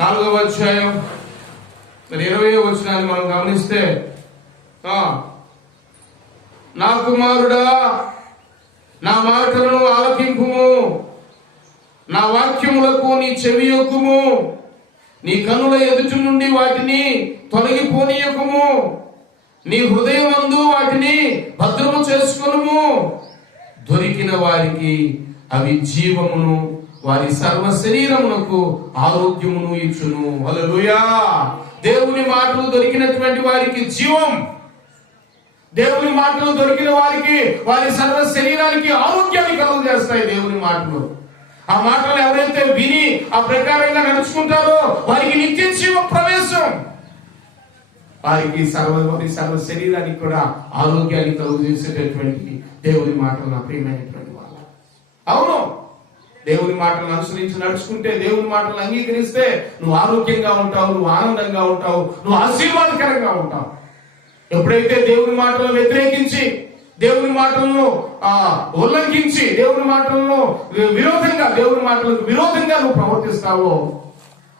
4వ అధ్యాయం మరి 20వ వచనాన్ని మనం గమనిస్తే, నా కుమారుడా నా మాటలను ఆలకింపుము, నా వాక్యములకు నీ చెవి యొక్కుము, నీ కనుల ఎదుటి నుండి వాటిని తొలగిపోనీయకుము, నీ హృదయమందు వాటిని భద్రము చేసుకొనుము. దొరికిన వారికి అవి జీవమును, వారి సర్వ శరీరమునకు ఆరోగ్యమును ఇచ్చును. హల్లెలూయా. దేవుని మాటలు దొరికినటువంటి వారికి జీవం, దేవుని మాటలు దొరికిన వారికి వారి సర్వ శరీరానికి ఆరోగ్యాన్ని కలుగజేస్తాయి దేవుని మాటలు. ఆ మాటలు ఎవరైతే విని ఆ ప్రకారంగా నడుచుకుంటారో వారికి నిత్య జీవ ప్రవేశం, వారికి సర్వ శరీరానికి కూడా ఆరోగ్యాన్ని కలుగజేసేటటువంటి దేవుని మాటలు నా ప్రియమైనటువంటి వాళ్ళ. అవును, దేవుని మాటలను అనుసరించి నడుచుకుంటే, దేవుని మాటలను అంగీకరిస్తే నువ్వు ఆరోగ్యంగా ఉంటావు, నువ్వు ఆనందంగా ఉంటావు, నువ్వు ఆశీర్వాదకరంగా ఉంటావు. ఎప్పుడైతే దేవుని మాటలను వ్యతిరేకించి, దేవుని మాటలను ఉల్లంఘించి, దేవుని మాటలను విరోధంగా, దేవుని మాటలకు విరోధంగా నువ్వు ప్రవర్తిస్తావో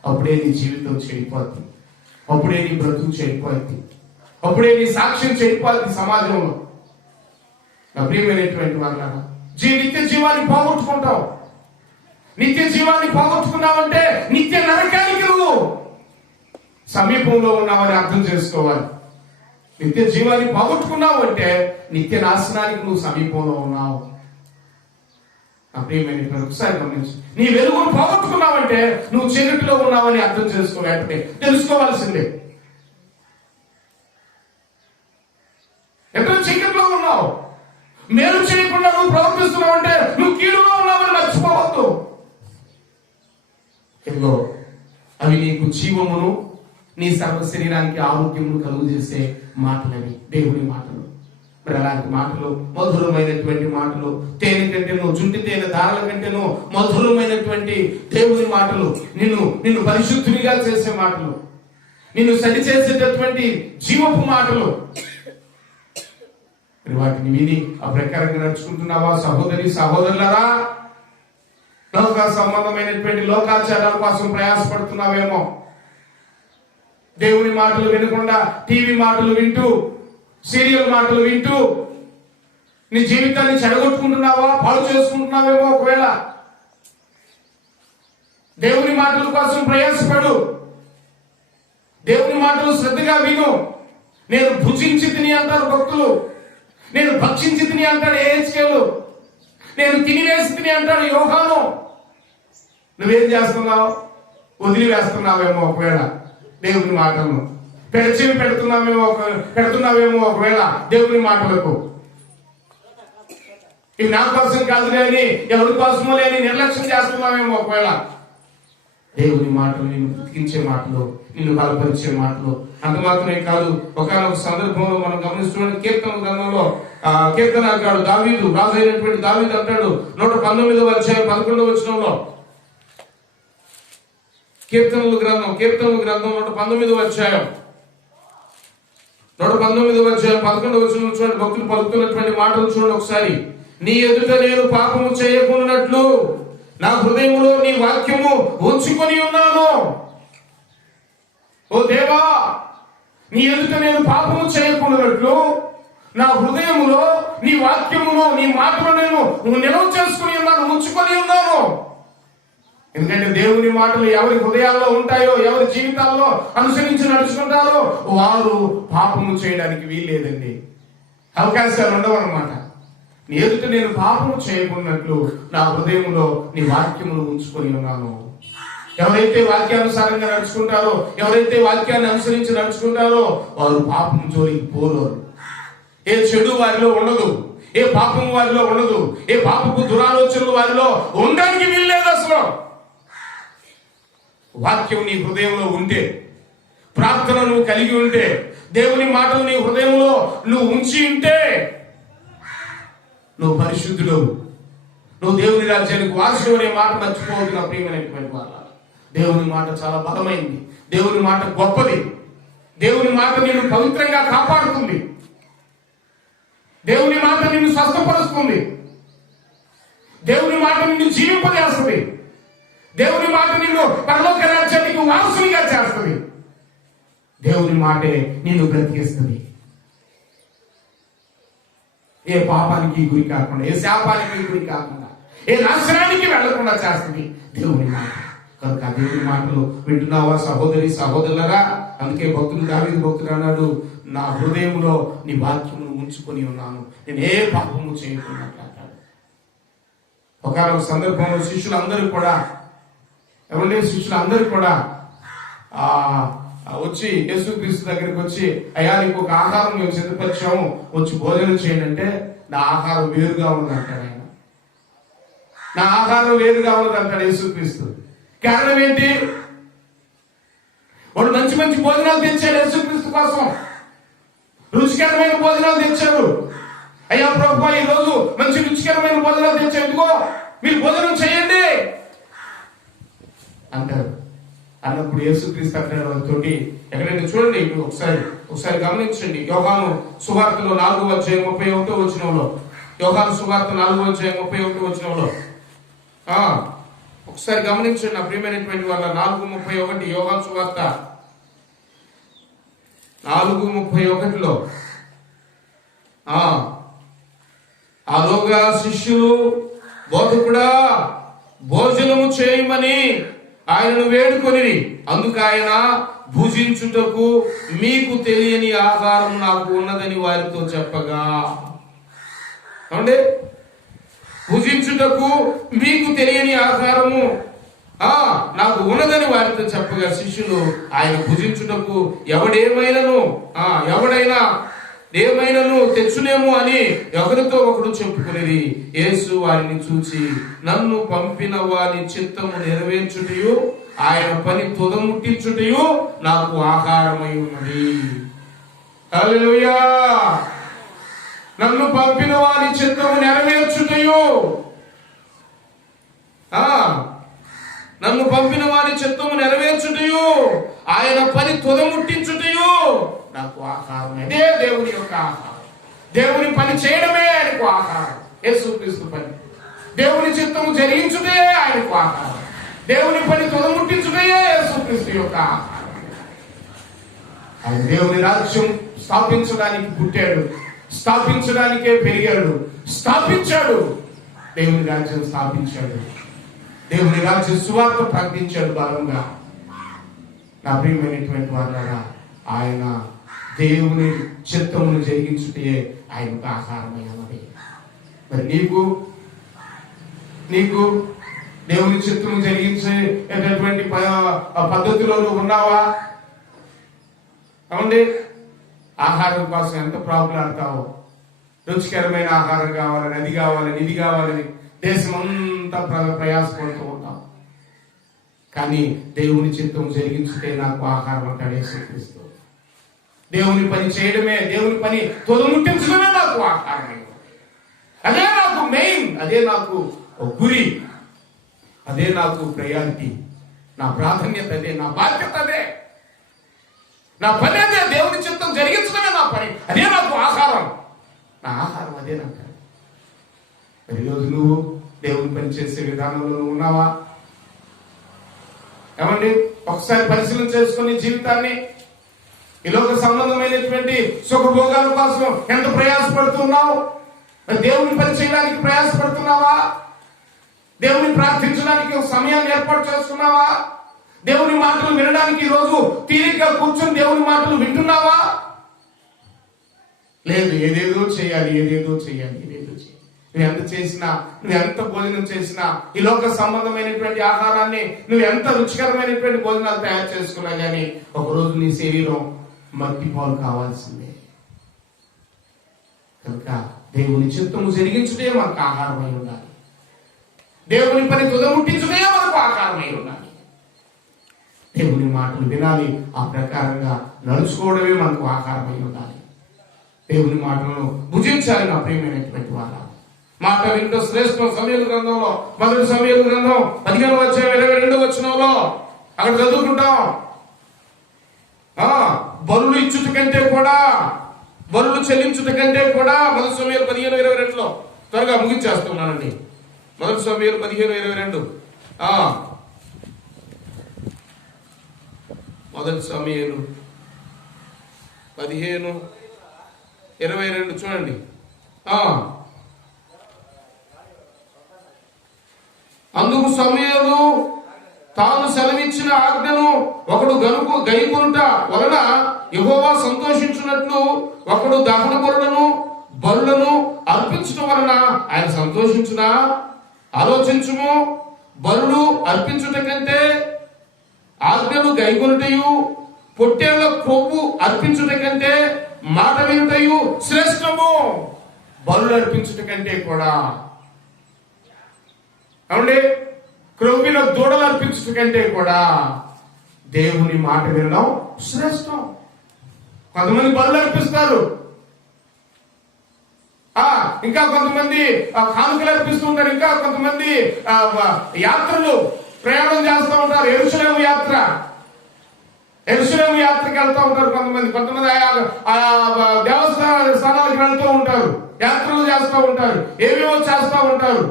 అప్పుడే నీ జీవితం చెడిపోతుంది, అప్పుడే నీ బ్రతుకు చెడిపోతుంది, అప్పుడే నీ సాక్ష్యం చెడిపోతుంది సమాజంలో. నా ప్రియమైనటువంటి వాళ్ళ, నిత్య జీవాన్ని పోగొట్టుకుంటావు. నిత్య జీవాన్ని పోగొట్టుకున్నావంటే నిత్య నరకానికి నువ్వు సమీపంలో ఉన్నావని అర్థం చేసుకోవాలి. నిత్య జీవాన్ని పోగొట్టుకున్నావు అంటే నిత్య నాశనానికి నువ్వు సమీపంలో ఉన్నావు. నా ప్రియమైనటువంటి ఒకసారి గమనించు, నీ వెలుగును పోగొట్టుకున్నావంటే నువ్వు చీకటిలో ఉన్నావని అర్థం చేసుకోవాలంటే తెలుసుకోవాల్సిందే. ఎక్కడ చీకటిలో ఉన్నావు, మేలు చేయకుండా నువ్వు ప్రవర్తిస్తున్నావు అంటే నువ్వు కీడులో ఉన్నావని మర్చిపోవద్దు. ఇదిగో అవి నీకు జీవమును, నీ సర్వ శరీరానికి ఆరోగ్యమును కలుగు చేసే మాటలని దేవుని మాటలు. మరి అలాంటి మాటలు, మధురమైనటువంటి మాటలు, తేనె కంటేనో, జుంటి తేనె దారాల కంటేనో మధురమైనటువంటి దేవుని మాటలు, నిన్ను పరిశుద్ధునిగా చేసే మాటలు, నిన్ను సరి చేసేటటువంటి జీవపు మాటలు. వాటిని విని ఆ ప్రకారంగా నడుచుకుంటున్నావా సహోదరి సహోదరులరా? లోక సంబంధమైనటువంటి లోకాచారాల కోసం ప్రయాసపడుతున్నావేమో. దేవుని మాటలు వినకుండా టీవీ మాటలు వింటూ, సీరియల్ మాటలు వింటూ నీ జీవితాన్ని చెడగొట్టుకుంటున్నావా, పాడు చేసుకుంటున్నావేమో. ఒకవేళ దేవుని మాటల కోసం ప్రయాసపడు, దేవుని మాటలు శ్రద్ధగా విను. నేను భుజించి తిని అంటారు భక్తులు, నేను భక్షించి తిని అంటాడు ఏహెచ్కేలు, నేను తినివేసి తిని అంటాడు యోహాను. నువ్వేం చేస్తున్నావు? వదిలివేస్తున్నావేమో ఒకవేళ దేవుని మాటలను, పెడచెవి పెడుతున్నావేమో ఒకవేళ దేవుని మాటలకు. ఇవి నా కోసం కాదు లేని, ఎవరి కోసమో లేని నిర్లక్ష్యం చేస్తున్నావేమో ఒకవేళ. దేవుని మాటలు నిన్ను బ్రతికించే మాటలు, నిన్ను బలపరిచే మాటలు. అంత మాత్రమే కాదు, ఒకనొక సందర్భంలో మనం గమనిస్తున్న కీర్తన గ్రంథంలో కీర్తనకారుడు దావీదు, రాజు అయినటువంటి దావీదు అంటాడు 119వ అధ్యాయం 11వ వచనంలో, కీర్తనల గ్రంథం 119వ అధ్యాయం 11వ వచనం చూడండి. భక్తులు పలుకుతున్నటువంటి మాటలు చూడండి ఒకసారి. నీ ఎదుట నేను పాపము చేయకున్నట్లు నా హృదయములో నీ వాక్యము ఉంచుకొని ఉన్నాను. ఓ దేవా, నీ ఎదుట నేను పాపము చేయకున్నట్లు నా హృదయములో నీ వాక్యములో నీ మాటలు నేను నిల్వ చేసుకుని ఉన్నాను, ఉంచుకొని ఉన్నాను. ఎందుకంటే దేవుని మాటలు ఎవరి హృదయాల్లో ఉంటాయో, ఎవరి జీవితాల్లో అనుసరించి నడుచుకుంటారో వారు పాపము చేయడానికి వీల్లేదండి, అవకాశాలు ఉండవన్నమాట. నీ ఎదుట నేను పాపము చేయకున్నట్లు నా హృదయంలో నీ వాక్యములు ఉంచుకొని ఉన్నాను. ఎవరైతే వాక్యానుసారంగా నడుచుకుంటారో, ఎవరైతే వాక్యాన్ని అనుసరించి నడుచుకుంటారో వారు పాపము జోలికి పోరు. ఏ చెడు వారిలో ఉండదు, ఏ పాపము వారిలో ఉండదు, ఏ పాపపు దురాలోచనలు వారిలో ఉండడానికి వీల్లేదు. అసలు వాక్యం నీ హృదయంలో ఉంటే, ప్రార్థన నువ్వు కలిగి ఉంటే, దేవుని మాటలు నీ హృదయంలో నువ్వు ఉంచి ఉంటే నువ్వు పరిశుద్ధుడు, నువ్వు దేవుని రాజ్యానికి వారసుడు అనే మాట మర్చిపోవద్దు నా ప్రియమైనటువంటి వాళ్ళ. దేవుని మాట చాలా బలమైంది, దేవుని మాట గొప్పది, దేవుని మాట నిన్ను పవిత్రంగా కాపాడుతుంది, దేవుని మాట నిన్ను స్వస్థపరుస్తుంది, దేవుని మాట నిన్ను జీవింపజేస్తుంది, దేవుని మాట నిన్ను పరలోక రాజ్యానికి వారసునిగా చేస్తుంది, దేవుని మాటే నిన్ను బ్రతికిస్తుంది. ఏ పాపానికి గురి కాకుండా, ఏ శాపానికి గురి కాకుండా, ఏ నాశనానికి వెళ్లకుండా చేస్తుంది దేవుని మాట. కనుక దేవుని మాటలు వింటున్నావా సహోదరి సహోదరులరా? అందుకే భక్తుడు దావీదు భక్తుడు అన్నాడు, నా హృదయంలో నీ వాక్యమును ఉంచుకొని ఉన్నాను, నేను ఏ పాపము చేయకుండా అంటాడు. ఒకనొక సందర్భంలో శిష్యులందరూ కూడా వచ్చి యేసుక్రీస్తు దగ్గరికి వచ్చి, అయ్యా నీకు ఒక ఆహారం మేము సిద్ధపరిచాము, వచ్చి భోజనం చేయండి అంటే, నా ఆహారం వేరుగా ఉన్నది అంటాడు ఆయన. నా ఆహారం వేరుగా ఉన్నది అంటాడు యేసుక్రీస్తు. కారణం ఏంటి? వాడు మంచి మంచి భోజనాలు తెచ్చాడు యేసుక్రీస్తు కోసం, రుచికరమైన భోజనాలు తెచ్చాడు. అయ్యా ప్రభువా ఈ రోజు మంచి రుచికరమైన భోజనాలు తెచ్చాడు, ఇదిగో మీరు భోజనం చేయండి అంటారు. అన్నప్పుడు యేసుక్రీస్తు అంటాడు వారితోటి, ఎక్కడైనా చూడండి, ఒకసారి గమనించండి. యోహాను సువార్తలో 4:31 యోహాను సువార్త 4:31 ఒకసారి గమనించండి నా ప్రియమైనటువంటి వాళ్ళ. 4:31 యోహాను సువార్త 4:31 ఆలోగా శిష్యులు బోధకుడా భోజనము చేయమని ఆయనను వేడుకొని, అందుకు ఆయన భుజించుటకు మీకు తెలియని ఆహారం నాకు ఉన్నదని వారితో చెప్పగా, భుజించుటకు మీకు తెలియని ఆహారము నాకు ఉన్నదని వారితో చెప్పగా, శిష్యులు ఆయన భుజించుటకు ఎవడైనా తెచ్చునేమో అని ఒకరితో ఒకరు చెప్పుకునేది. యేసు వారిని చూచి, నన్ను పంపిన వారి చిత్తము నెరవేర్చుటయు ఆయన పని తుదముట్టించుటయు నాకు ఆహారమై ఉన్నది. హల్లెలూయా! నన్ను పంపిన వారి చిత్తము నెరవేర్చుటయు, నన్ను పంపిన వారి చిత్తము నెరవేర్చుటయు ఆయన పని తుదముట్టించుటయు నాకు ఆహారం. అదే దేవుని యొక్క ఆహారం. దేవుని పని చేయడమే ఆయనకు ఆహారం. యేసుక్రీస్తు పని, దేవుని చిత్తము జరిగించుటే ఆయనకు ఆహారం, దేవుని పని తుదముట్టించుటే యేసుక్రీస్తు యొక్క ఆహారం. ఆయన దేవుని రాజ్యం స్థాపించడానికి పుట్టాడు, స్థాపించడానికే పెరిగాడు, స్థాపించాడు. దేవుని రాజ్యం స్థాపించాడు, దేవుని రాజ్యం సువార్త ప్రకటించాడు బలంగా. నా ప్రియమైనటువంటి వాళ్ళగా, ఆయన దేవుని చిత్తమును జరిగించుటే ఆయనకు ఆహారమైనది. మరి నీకు దేవుని చిత్తము జరిగించేటటువంటి పద్ధతిలో నువ్వు ఉన్నావా? అవునండి, ఆహారం కోసం ఎంత ప్రాబ్లాడతావు. రుచికరమైన ఆహారం కావాలని, అది కావాలని, ఇది కావాలని దేశం అంతా ప్రయాసపడుతూ ఉంటాం. కానీ దేవుని చిత్తం జరిగించుటే నాకు ఆహారం అంటాడు యేసుక్రీస్తు. దేవుని పని చేయడమే, దేవుని పని తుదముట్టించడమే నాకు ఆహారం. అదే నాకు మెయిన్, అదే నాకు గురి, అదే నాకు ప్రయారిటీ, నా ప్రాధాన్యత అదే, నా బాధ్యత అదే, నా పని అదే. దేవుని చిత్తం జరిగించడమే నా పని, అదే నాకు ఆహారం. నా ఆహారం అదేనంటాడు. మరి ఈరోజు నువ్వు దేవుని పని చేసే విధానంలో నువ్వు ఉన్నావా? ఏమండి, ఒకసారి పరిశీలన చేసుకుని జీవితాన్ని, ఈ లోక సంబంధమైనటువంటి సుఖభోగాల కోసం ఎంత ప్రయాసపడుతున్నావు? దేవుని పని చేయడానికి ప్రయాసపడుతున్నావా? దేవుని ప్రార్థించడానికి ఒక సమయాన్ని ఏర్పాటు చేస్తున్నావా? దేవుని మాటలు వినడానికి ఈరోజు తీరిగ్గా కూర్చొని దేవుని మాటలు వింటున్నావా? లేదు, ఏదేదో చేయాలి. నువ్వు ఎంత చేసినా, నువ్వు ఎంత భోజనం చేసినా, ఈ లోక సంబంధమైనటువంటి ఆహారాన్ని నువ్వు ఎంత రుచికరమైనటువంటి భోజనాలు తయారు చేసుకున్నా గానీ ఒకరోజు నీ శరీరం మట్టి పాలు కావాల్సిందే. కనుక దేవుని చిత్తము జరిగించుటే మనకు ఆహారమై ఉండాలి, దేవుని పని తుదముట్టించుటే మనకు ఆహారమై ఉండాలి. దేవుని మాటలు వినాలి, ఆ ప్రకారంగా నడుచుకోవడమే మనకు ఆహారమై ఉండాలి. దేవుని మాటలను భుజించాలి నా ప్రియమైనటువంటి వాళ్ళ. మాట వింటూ శ్రేష్టం. సమూయేలు గ్రంథంలో, మొదటి సమూయేలు గ్రంథం 15:22 అక్కడ చదువుకుంటాం. బలులు ఇచ్చుట కంటే కూడా, బలులు చెల్లించుట కంటే కూడా, మొదటి సమూయేలు 15:22 త్వరగా ముగించేస్తున్నానండి. మొదటి సమూయేలు 15:22 మొదటి సమూయేలు 15:22 చూడండి. అందుకు సమూయేలు తాను సెలవిచ్చిన ఆజ్ఞను ఒకడు గైకొనుట వలన యెహోవా సంతోషించున్నట్లు ఒకడు దహన బలులను అర్పించడం వలన ఆయన సంతోషించునా? ఆలోచించుము. బలులు అర్పించుట కంటే ఆజ్ఞలు గైకొనుటయు, పొట్టేళ్ల కొవ్వు అర్పించుట కంటే మాట వినుటయు శ్రేష్టము. బలులు అర్పించుట కంటే కూడా, అవునండి, క్రొవ్విన దూడలు అర్పించుట కంటే కూడా దేవుని మాట వినడం శ్రేష్టం. కొంతమంది బలులు అర్పిస్తారు, ఇంకా కొంతమంది కానుకలు అర్పిస్తూ ఉంటారు, ఇంకా కొంతమంది యాత్రలు ప్రయాణం చేస్తూ ఉంటారు. యెరూషలేము యాత్రకి వెళ్తూ ఉంటారు. కొంతమంది దేవస్థానాలకు వెళ్తూ ఉంటారు, యాత్రలు చేస్తూ ఉంటారు, ఏవేవో చేస్తూ ఉంటారు,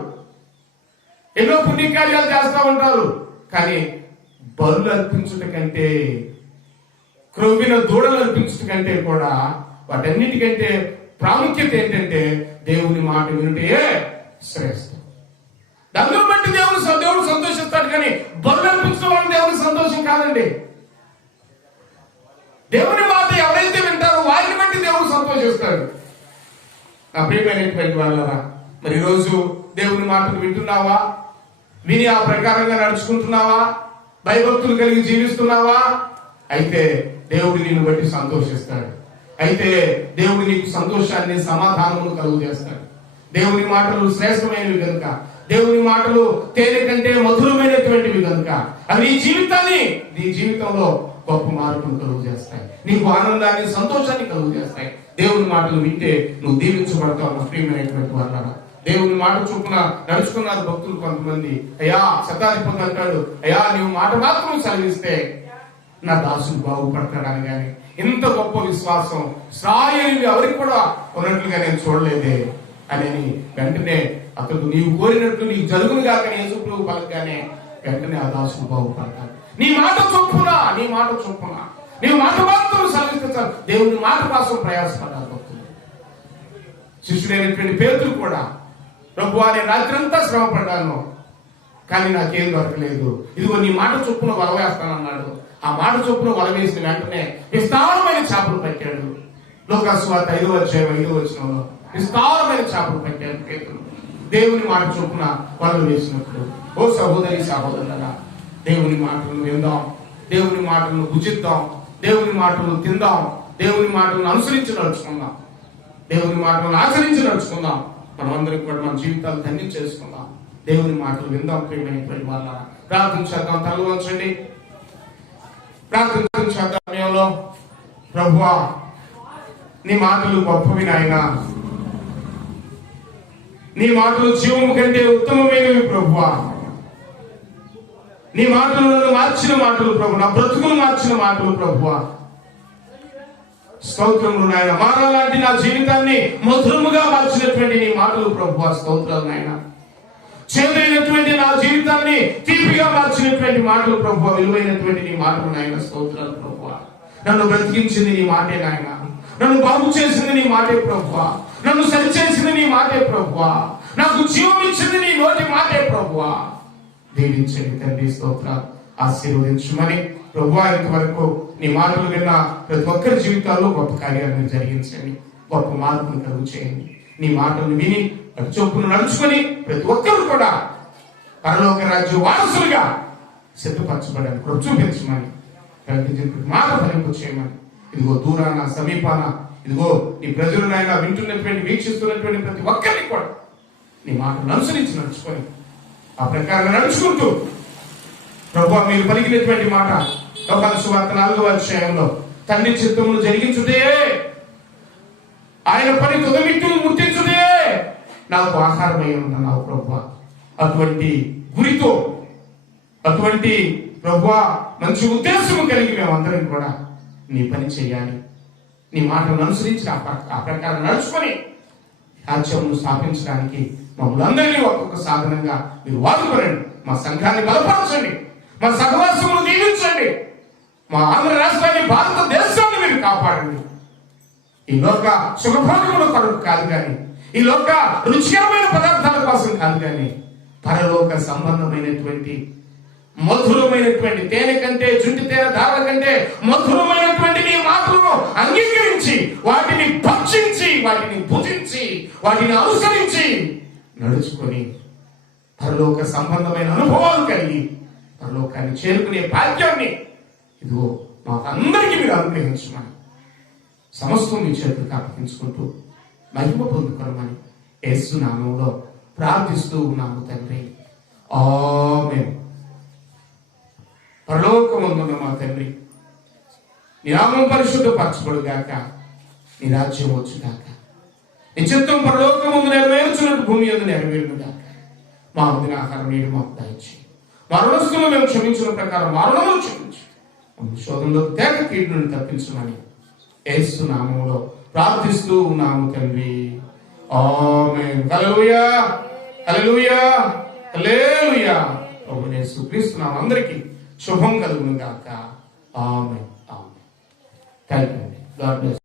ఎన్నో పుణ్యకార్యాలు చేస్తూ ఉంటారు. కానీ బలులు అర్పించుట కంటే, క్రొవ్విన దూడలు అర్పించుట కంటే కూడా, వాటన్నిటికంటే ప్రాముఖ్యత ఏంటంటే దేవుని మాట వింటే శ్రేష్టం. దాన్ని బట్టి దేవుడు సంతోషిస్తాడు. కానీ బలులు అర్పించడం వల్ల దేవుని సంతోషం కాదండి. దేవుని మాట ఎవరైతే వింటారో వారిని బట్టి దేవుడు సంతోషిస్తాడు. నా ప్రియమైనటువంటి వాళ్ళరా, మరి ఈరోజు దేవుని మాటను వింటున్నావా? విని ఆ ప్రకారంగా నడుచుకుంటున్నావా? భయభక్తులు కలిగి జీవిస్తున్నావా? అయితే దేవుడు నిన్ను బట్టి సంతోషిస్తాడు. అయితే దేవుడు నీకు సంతోషాన్ని, సమాధానమును కలుగు చేస్తాడు. దేవుని మాటలు శ్రేష్టమైనవి కనుక, దేవుని మాటలు తేనె కంటే మధురమైనటువంటివి కనుక అవి నీ జీవితంలో గొప్ప మార్పును కలుగు చేస్తాయి. నీకు ఆనందాన్ని, సంతోషాన్ని కలుగు చేస్తాయి. దేవుని మాటలు వింటే నువ్వు దీవించబడతావు. ప్రియమైనటువంటి వాళ్ళ, దేవుని మాట చొప్పున నడుచుకున్నారు భక్తులు కొంతమంది. అయ్యా, శతాధిపతి అంటాడు, అయ్యా నీవు మాట మాత్రం సెలవిస్తే నా దాసుడు బాగుపడతాడని. కానీ ఇంత గొప్ప విశ్వాసం ఇశ్రాయేలీయులు ఎవరికి కూడా ఉన్నట్లుగా నేను చూడలేదే అని వెంటనే అతడు నీవు కోరినట్లు నీకు జరుగును కాక యేసుప్రభువు పలకగానే వెంటనే ఆ దాసుడు బాగుపడతాడు. నీ మాట చొప్పున నీవు మాట మాత్రం సెలవిస్తే చాలు. దేవుని మాట కోసం ప్రయాసపడ్డారు భక్తులు. శిష్యుడైనటువంటి పేతురు కూడా, ప్రభువా నేను రాత్రంతా శ్రమ పడ్డాను, కానీ నాకేం దొరకలేదు, ఇదిగో నీ మాట చొప్పున వల వేస్తానన్నాడు. ఆ మాట చొప్పున వల వేసిన వెంటనే విస్తారమైన చేపలు పట్టాడు. లోకాసు వార్త 5:5 విస్తారమైన చేపలు పట్టాడు పేతురు, దేవుని మాట చొప్పున వలలు వేసినప్పుడు. ఓ సహోదరి సహోదరులారా, దేవుని మాటలను విందాం, దేవుని మాటలను భుజిద్దాం, దేవుని మాటలను తిందాం, దేవుని మాటలను అనుసరించి నడుచుకుందాం, దేవుని మాటలను ఆచరించి నడుచుకుందాం. మనమందరం కూడా మన జీవితాలు ధన్యం చేసుకుందాం. దేవుని మాటలు విందాం. ప్రియమైనటువంటి వాళ్ళారా, ప్రార్థించేద్దాం. తలలు వంచండి, ప్రార్థించేద్దాం. సమయంలో ప్రభువా నీ మాటలు గొప్పవి నాయనా, నీ మాటలు జీవము కంటే ఉత్తమమైనవి ప్రభువా. నీ మాటలు నన్ను మార్చిన మాటలు ప్రభు, నా బ్రతుకులు మార్చిన మాటలు ప్రభువా. స్తోత్రములు నాయన. మానలాంటి నా జీవితాన్ని మధురముగా మార్చినటువంటి నీ మాటలు ప్రభువా, స్తోత్రాలు నాయన. చేదైనటువంటి నా జీవితాన్ని తీపిగా మార్చినటువంటి మాటలు ప్రభువా, విలువైనటువంటి నీ మాటలు నాయన, స్తోత్రాలు ప్రభువా. నన్ను బ్రతికించింది నీ మాటే నాయన, నన్ను బాగు చేసింది నీ మాటే ప్రభువా, నన్ను సరిచేసింది నీ మాటే ప్రభువా, నాకు జీవం ఇచ్చింది నీ నోటి మాటే ప్రభువా. దీవించండి తండ్రి, స్తోత్రాలు. ఆశీర్వదించమని ప్రభువా, ఇంతవరకు నీ మాటలు విన్న ప్రతి ఒక్కరి జీవితాల్లో గొప్ప కార్యాలను జరిగించండి, గొప్ప మార్పును కలుగు చేయండి. నీ మాటలు విని అటు చొప్పును నడుచుకొని ప్రతి ఒక్కరు కూడా పరలోక రాజ్య వారసులుగా సిద్ధపరచబడాలి కృప చూపించమని, ప్రకటించిన మాట ఫలింపు చేయమని. ఇదిగో దూరాన సమీపాన, ఇదిగో నీ ప్రజలనైనా వింటున్నటువంటి, వీక్షిస్తున్నటువంటి ప్రతి ఒక్కరిని కూడా నీ మాటను అనుసరించి నడుచుకొని ఆ ప్రకారంగా నడుచుకుంటూ ప్రభువా మీరు పలికినటువంటి మాట యోహాను సువార్త 4:4 తండ్రి చిత్తమును జరిగించుటే, ఆయన పని తుదమిట్టును ముట్టించుటే నాకు ఆహారమై ఉన్నావు ప్రభువా. అటువంటి గురితో, అటువంటి ప్రభువా మంచి ఉద్దేశం కలిగి మేమందరం కూడా నీ పని చేయాలి. నీ మాటను అనుసరించి ఆ ప్రకారం నడుచుకొని రాజ్యమును స్థాపించడానికి మమ్మల్ని అందరినీ ఒక్కొక్క సాధనంగా మీరు వాడుకోరండి. మా సంఘాన్ని బలపరచండి, మా సహవాసమును దీవించండి, మా ఆంధ్ర రాష్ట్రాన్ని, భారతదేశాన్ని మీరు కాపాడండి. ఈ లోక సుఖభోగముల కొరకు కాదు కానీ, ఈ లోక రుచికరమైన పదార్థాల కోసం కాదు కానీ, పరలోక సంబంధమైనటువంటి మధురమైనటువంటి తేనె కంటే, జుంటి తేనె ధారల కంటే మధురమైనటువంటి నీ మాటలను అంగీకరించి, వాటిని భక్షించి, వాటిని భుజించి, వాటిని అనుసరించి నడుచుకొని పరలోక సంబంధమైన అనుభవాలు కలిగి పరలోకాన్ని చేరుకునే భాగ్యాన్ని ఇదిగో మాకు అందరికీ మీరు అనుగ్రహించమని సమస్తం మీ చేతులకు అప్పగించుకుంటూ మహిమ పొందుకోమని యేసు నామములో ప్రార్థిస్తూ ఉన్నాము తండ్రి. ఆమేన్. పరలోకమందున్న మా తండ్రి, నీ నామం పరిశుద్ధపరచబడుగాక, నీ రాజ్యం వచ్చుగాక, నీ చిత్తం పరలోకమందు నెరవేర్చున్నట్టు భూమి యందు నెరవేరుగాక. మా వదిన ఆహారం నేడు మాకు దయచేయి. మా రుణస్తులు మేము క్షమించిన ప్రకారం మా రుణములు క్షమించు. శోధనలో తేగ కీడు నుండి తప్పించమని యేసు నామములో ప్రార్థిస్తూ ఉన్నాము తండ్రి. ఆమేన్. హల్లెలూయా, హల్లెలూయా, హల్లెలూయా. ప్రభువైన యేసుక్రీస్తు నామమున అందరికీ శుభం కలుగును గాక. ఆమేన్, ఆమేన్. థాంక్యూ. God bless.